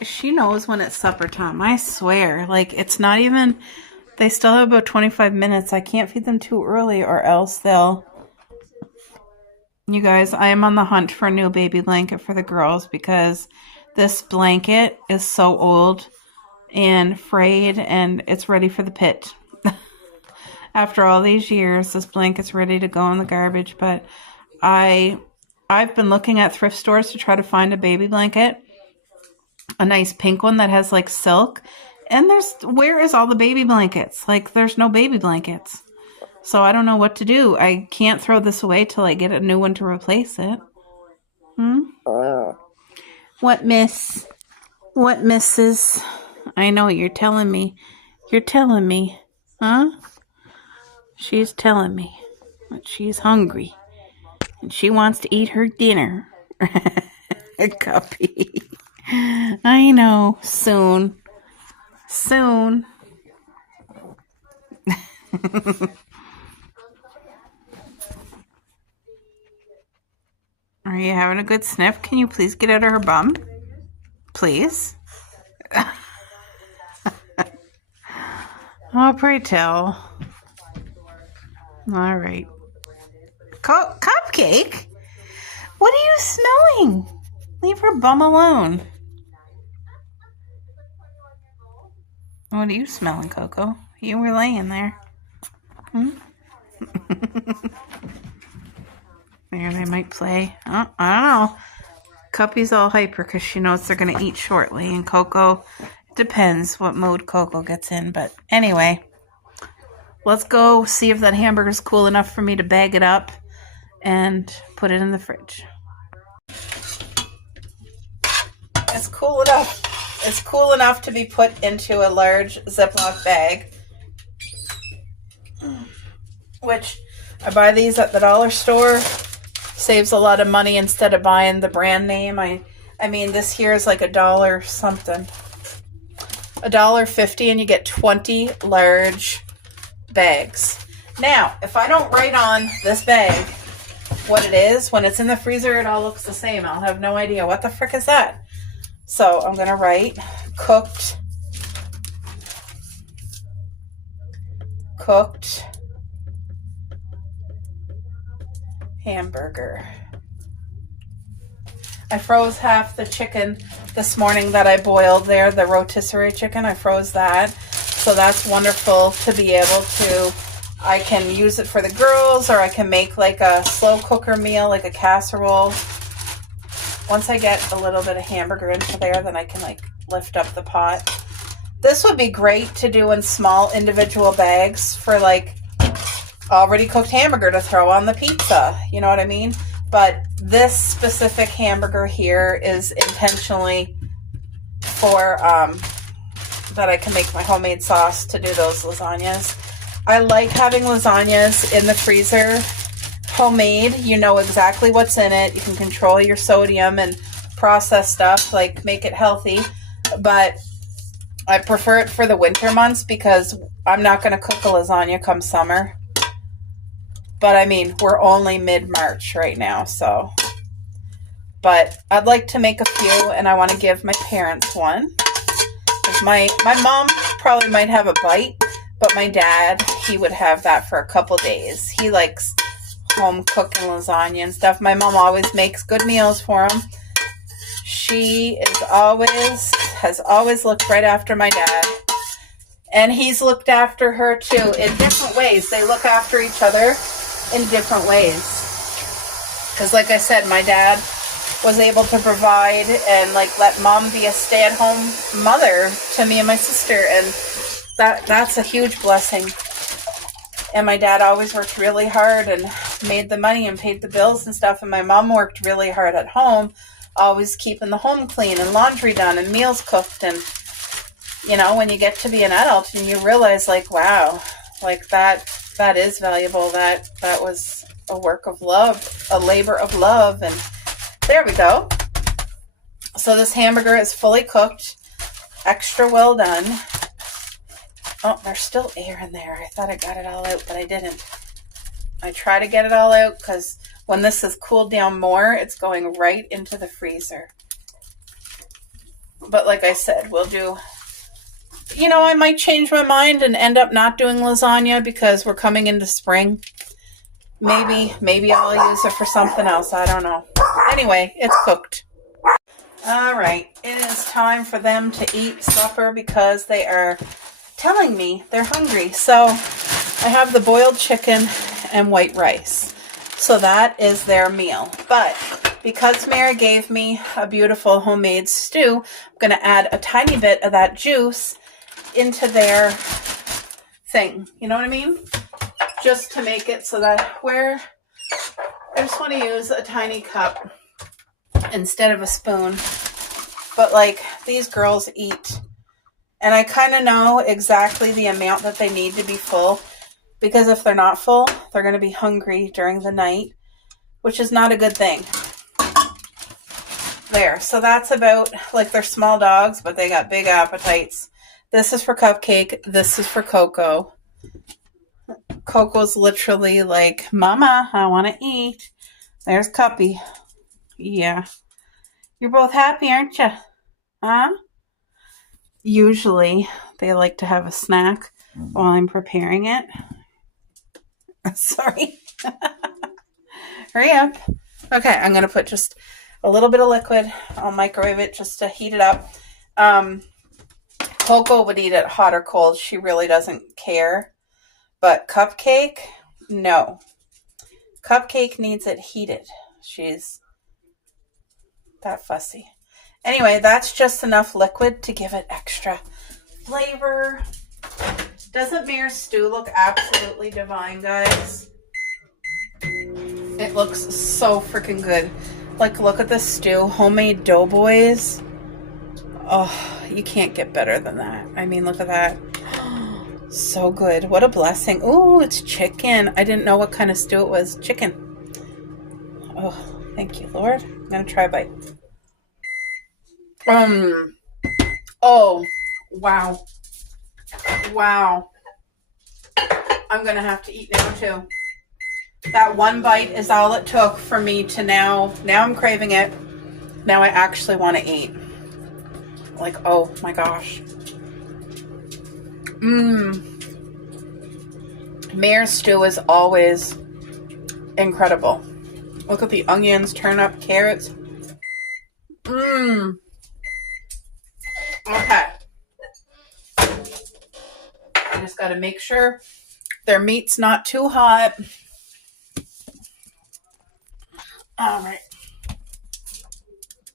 She knows when it's supper time, I swear. Like, it's not even, they still have about 25 minutes. I can't feed them too early or else they'll... You guys, I am on the hunt for a new baby blanket for the girls because this blanket is so old and frayed and it's ready for the pit. After all these years, this blanket's ready to go in the garbage, but I've been looking at thrift stores to try to find a baby blanket, a nice pink one that has like silk, and where is all the baby blankets? Like, there's no baby blankets. So I don't know what to do. I can't throw this away till I get a new one to replace it. What, miss? What, missus? I know, you're telling me. You're telling me. Huh? She's telling me that she's hungry. And she wants to eat her dinner. Guppy. I know. Soon. Soon. Are you having a good sniff? Can you please get out of her bum? Please? Oh, pray tell. All right. Cupcake? What are you smelling? Leave her bum alone. What are you smelling, Coco? You were laying there. There, they might play. Oh, I don't know. Cuppy's all hyper because she knows they're going to eat shortly. And Coco, depends what mood Coco gets in. But anyway, let's go see if that hamburger's cool enough for me to bag it up and put it in the fridge. It's cool enough. It's cool enough to be put into a large Ziploc bag, which I buy these at the dollar store. Saves a lot of money instead of buying the brand name. I mean, this here is like $1 something. $1.50 and you get 20 large bags. Now, if I don't write on this bag what it is, when it's in the freezer, it all looks the same. I'll have no idea. What the frick is that? So I'm going to write cooked hamburger. I froze half the chicken this morning that I boiled there, the rotisserie chicken. I froze that. So that's wonderful to be able to, I can use it for the girls, or I can make like a slow cooker meal, like a casserole. Once I get a little bit of hamburger into there, then I can like lift up the pot. This would be great to do in small individual bags for like already cooked hamburger to throw on the pizza. You know what I mean? But this specific hamburger here is intentionally for that I can make my homemade sauce to do those lasagnas. I like having lasagnas in the freezer. Homemade, you know exactly what's in it. You can control your sodium and process stuff, like make it healthy. But I prefer it for the winter months because I'm not going to cook a lasagna come summer. But I mean, we're only mid-March right now, so but I'd like to make a few, and I want to give my parents one. My mom probably might have a bite, but my dad, he would have that for a couple days. He likes home cooking lasagna and stuff. My mom always makes good meals for him. She has always looked right after my dad. And he's looked after her too in different ways. They look after each other in different ways. Because like I said, my dad was able to provide and like let mom be a stay-at-home mother to me and my sister. And that's a huge blessing. And my dad always worked really hard and made the money and paid the bills and stuff. And my mom worked really hard at home, always keeping the home clean and laundry done and meals cooked. And you know, when you get to be an adult and you realize like, wow, like that is valuable. That was a work of love, a labor of love. And there we go. So this hamburger is fully cooked, extra well done. Oh, there's still air in there. I thought I got it all out, but I didn't. I try to get it all out because when this is cooled down more, it's going right into the freezer. But like I said, we'll do... You know, I might change my mind and end up not doing lasagna because we're coming into spring. Maybe I'll use it for something else. I don't know. Anyway, it's cooked. All right. It is time for them to eat supper because they are telling me they're hungry. So I have the boiled chicken and white rice. So that is their meal. But because Mary gave me a beautiful homemade stew, I'm going to add a tiny bit of that juice into their thing. You know what I mean? Just to make it so that I just want to use a tiny cup instead of a spoon. But like these girls eat, and I kind of know exactly the amount that they need to be full, because if they're not full, they're going to be hungry during the night, which is not a good thing. There. So that's about, like, they're small dogs, but they got big appetites. This is for Cupcake. This is for Coco. Coco's literally like, Mama, I want to eat. There's Cuppy. Yeah. You're both happy, aren't you? Huh? Usually, they like to have a snack while I'm preparing it. Sorry. Hurry up. Okay, I'm going to put just a little bit of liquid. I'll microwave it just to heat it up. Coco would eat it hot or cold. She really doesn't care. But Cupcake, no. Cupcake needs it heated. She's that fussy. Anyway, that's just enough liquid to give it extra flavor. Doesn't Mare's stew look absolutely divine, guys? It looks so freaking good. Like, look at this stew. Homemade doughboys. Oh, you can't get better than that. I mean, look at that. So good. What a blessing. Ooh, it's chicken. I didn't know what kind of stew it was. Chicken. Oh, thank you, Lord. I'm going to try a bite. Oh, wow. Wow. I'm going to have to eat now, too. That one bite is all it took for me to now I'm craving it. Now I actually want to eat. Like, oh my gosh. Mare's stew is always incredible. Look at the onions, turnip, carrots. Okay. I just got to make sure their meat's not too hot. All right.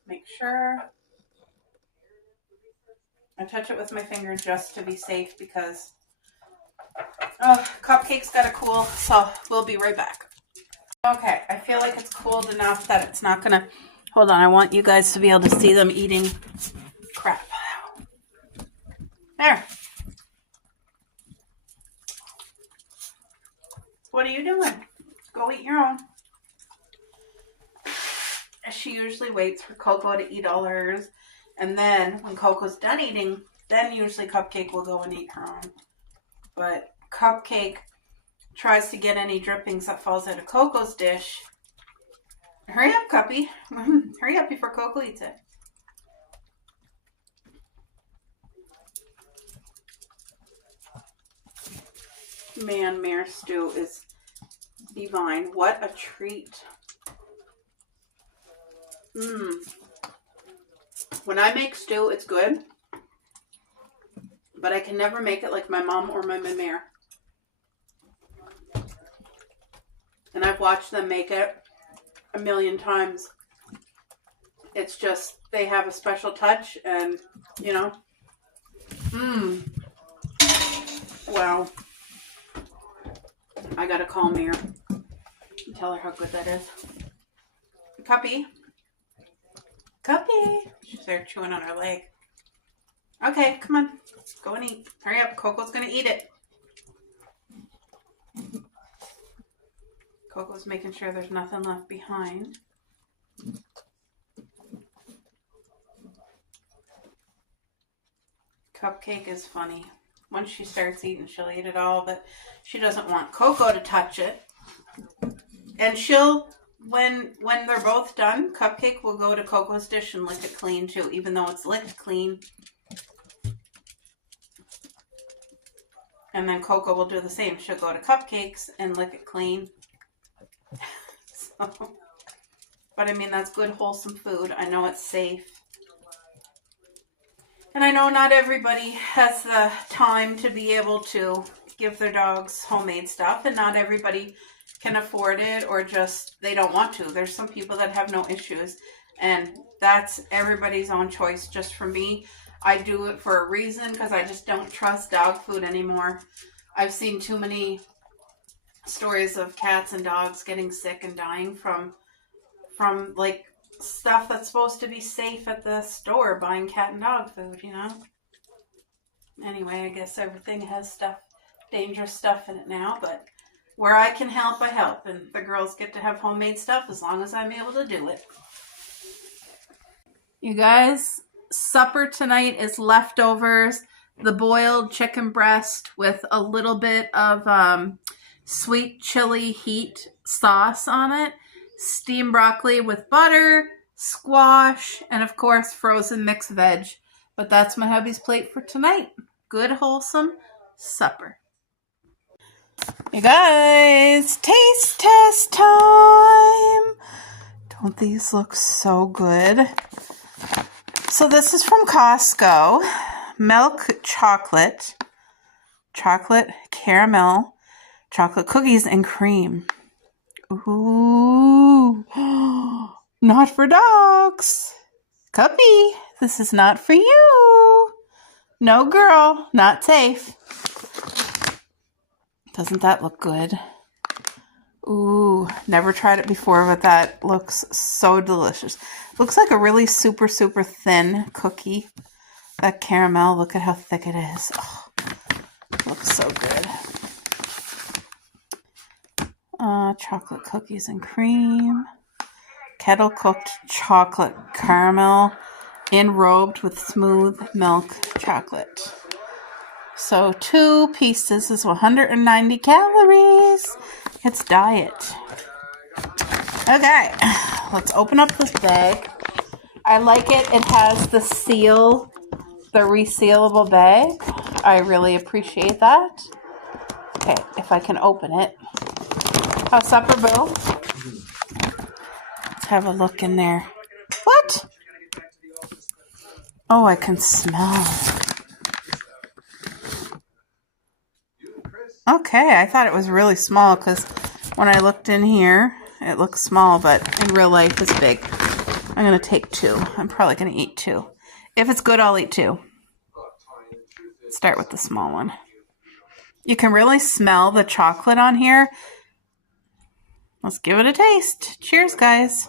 Make sure I touch it with my finger just to be safe because Cupcake's got to cool, so we'll be right back. Okay, I feel like it's cooled enough that it's not gonna... Hold on, I want you guys to be able to see them eating crap. There. What are you doing? Go eat your own. She usually waits for Coco to eat all hers. And then when Coco's done eating, then usually Cupcake will go and eat her own. But Cupcake tries to get any drippings that falls out of Coco's dish Hurry up, Cuppy. Hurry up before Coco eats it. Man, mare stew is divine. What a treat. When I make stew, it's good. But I can never make it like my mom or my mare. And I've watched them make it a million times. It's just, they have a special touch and, you know. Wow. I gotta call Mare and tell her how good that is. Cuppy. Cuppy. She's there chewing on her leg. Okay, come on. Go and eat. Hurry up. Coco's gonna eat it. Coco's making sure there's nothing left behind. Cupcake is funny. Once she starts eating, she'll eat it all, but she doesn't want Coco to touch it. And she'll, when they're both done, Cupcake will go to Coco's dish and lick it clean too, even though it's licked clean. And then Coco will do the same. She'll go to Cupcakes and lick it clean. So, but I mean, that's good, wholesome food. I know it's safe. And I know not everybody has the time to be able to give their dogs homemade stuff, and not everybody can afford it, or just they don't want to. There's some people that have no issues, and that's everybody's own choice. Just for me, I do it for a reason, because I just don't trust dog food anymore. I've seen too many stories of cats and dogs getting sick and dying from like stuff that's supposed to be safe at the store, buying cat and dog food, you know. Anyway, I guess everything has stuff, dangerous stuff in it now, but where I can help, I help, and the girls get to have homemade stuff as long as I'm able to do it. You guys, supper tonight is leftovers, the boiled chicken breast with a little bit of sweet chili heat sauce on it, steamed broccoli with butter, squash, and of course frozen mixed veg. But that's my hubby's plate for tonight. Good, wholesome supper. You guys, taste test time. Don't these look so good? So this is from Costco. Milk chocolate, chocolate caramel, chocolate cookies and cream. Ooh, not for dogs. Cuppy, this is not for you. No, girl, not safe. Doesn't that look good? Ooh, never tried it before, but that looks so delicious. Looks like a really super, super thin cookie. That caramel, look at how thick it is. Oh, looks so good. Chocolate cookies and cream. Kettle cooked chocolate caramel enrobed with smooth milk chocolate. So 2 pieces is 190 calories. It's diet. Okay, let's open up this bag. I like it. It has the seal, the resealable bag. I really appreciate that. Okay, if I can open it. How's supper, Boo? Let's have a look in there. What? Oh, I can smell. Okay, I thought it was really small because when I looked in here, it looks small, but in real life it's big. I'm going to take 2. I'm probably going to eat 2. If it's good, I'll eat 2. Start with the small one. You can really smell the chocolate on here. Let's give it a taste. Cheers, guys.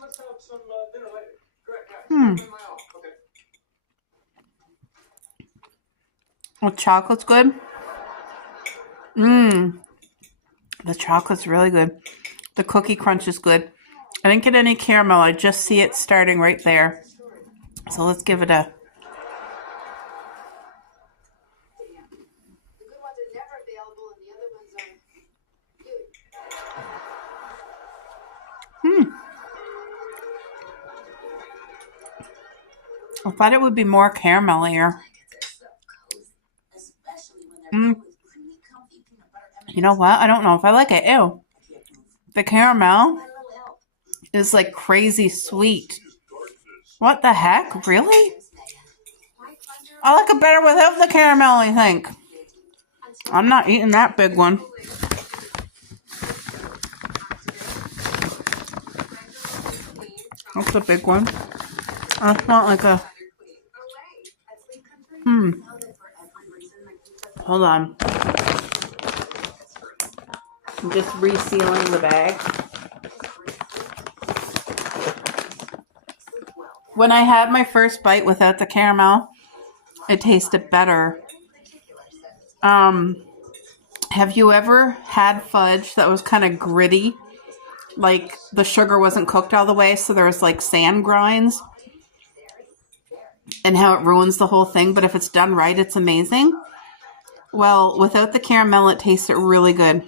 Let's have some dinner later. Correct. The chocolate's good. The chocolate's really good. The cookie crunch is good. I didn't get any caramel. I just see it starting right there. So let's give it a... The good ones are never available, and the other ones are good. I thought it would be more caramellier. You know what? I don't know if I like it. Ew. The caramel is like crazy sweet. What the heck? Really? I like it better without the caramel, I think. I'm not eating that big one. That's a big one. That's not like a... Hold on. I'm just resealing the bag. When I had my first bite without the caramel, it tasted better. Have you ever had fudge that was kind of gritty? Like the sugar wasn't cooked all the way, so there was like sand grinds? And how it ruins the whole thing, but if it's done right, it's amazing. Well, without the caramel, it tasted really good.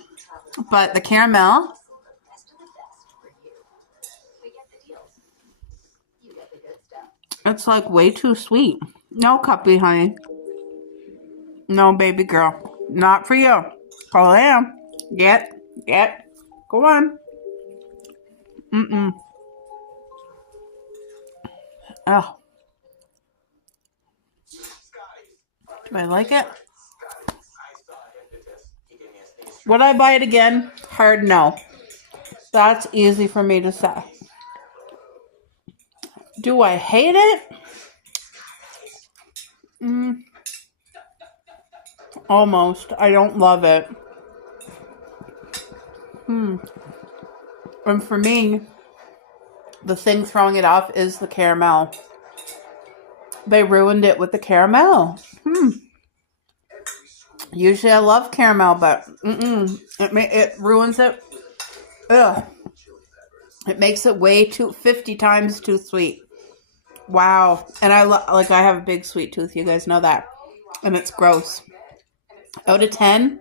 But the caramel, it's like way too sweet. No, Cuppy, honey. No, baby girl. Not for you. Oh, yeah. Get. Go on. Oh. Do I like it? Would I buy it again? Hard no. That's easy for me to say. Do I hate it? Almost. I don't love it. And for me, the thing throwing it off is the caramel. They ruined it with the caramel. Usually I love caramel, but it ruins it. Ugh. It makes it way 50 times too sweet. Wow. And I have a big sweet tooth. You guys know that. And it's gross. Out of 10,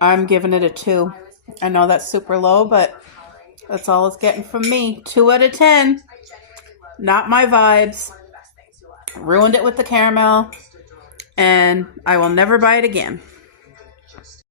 I'm giving it a 2. I know that's super low, but that's all it's getting from me. 2 out of 10. Not my vibes. Ruined it with the caramel. And I will never buy it again.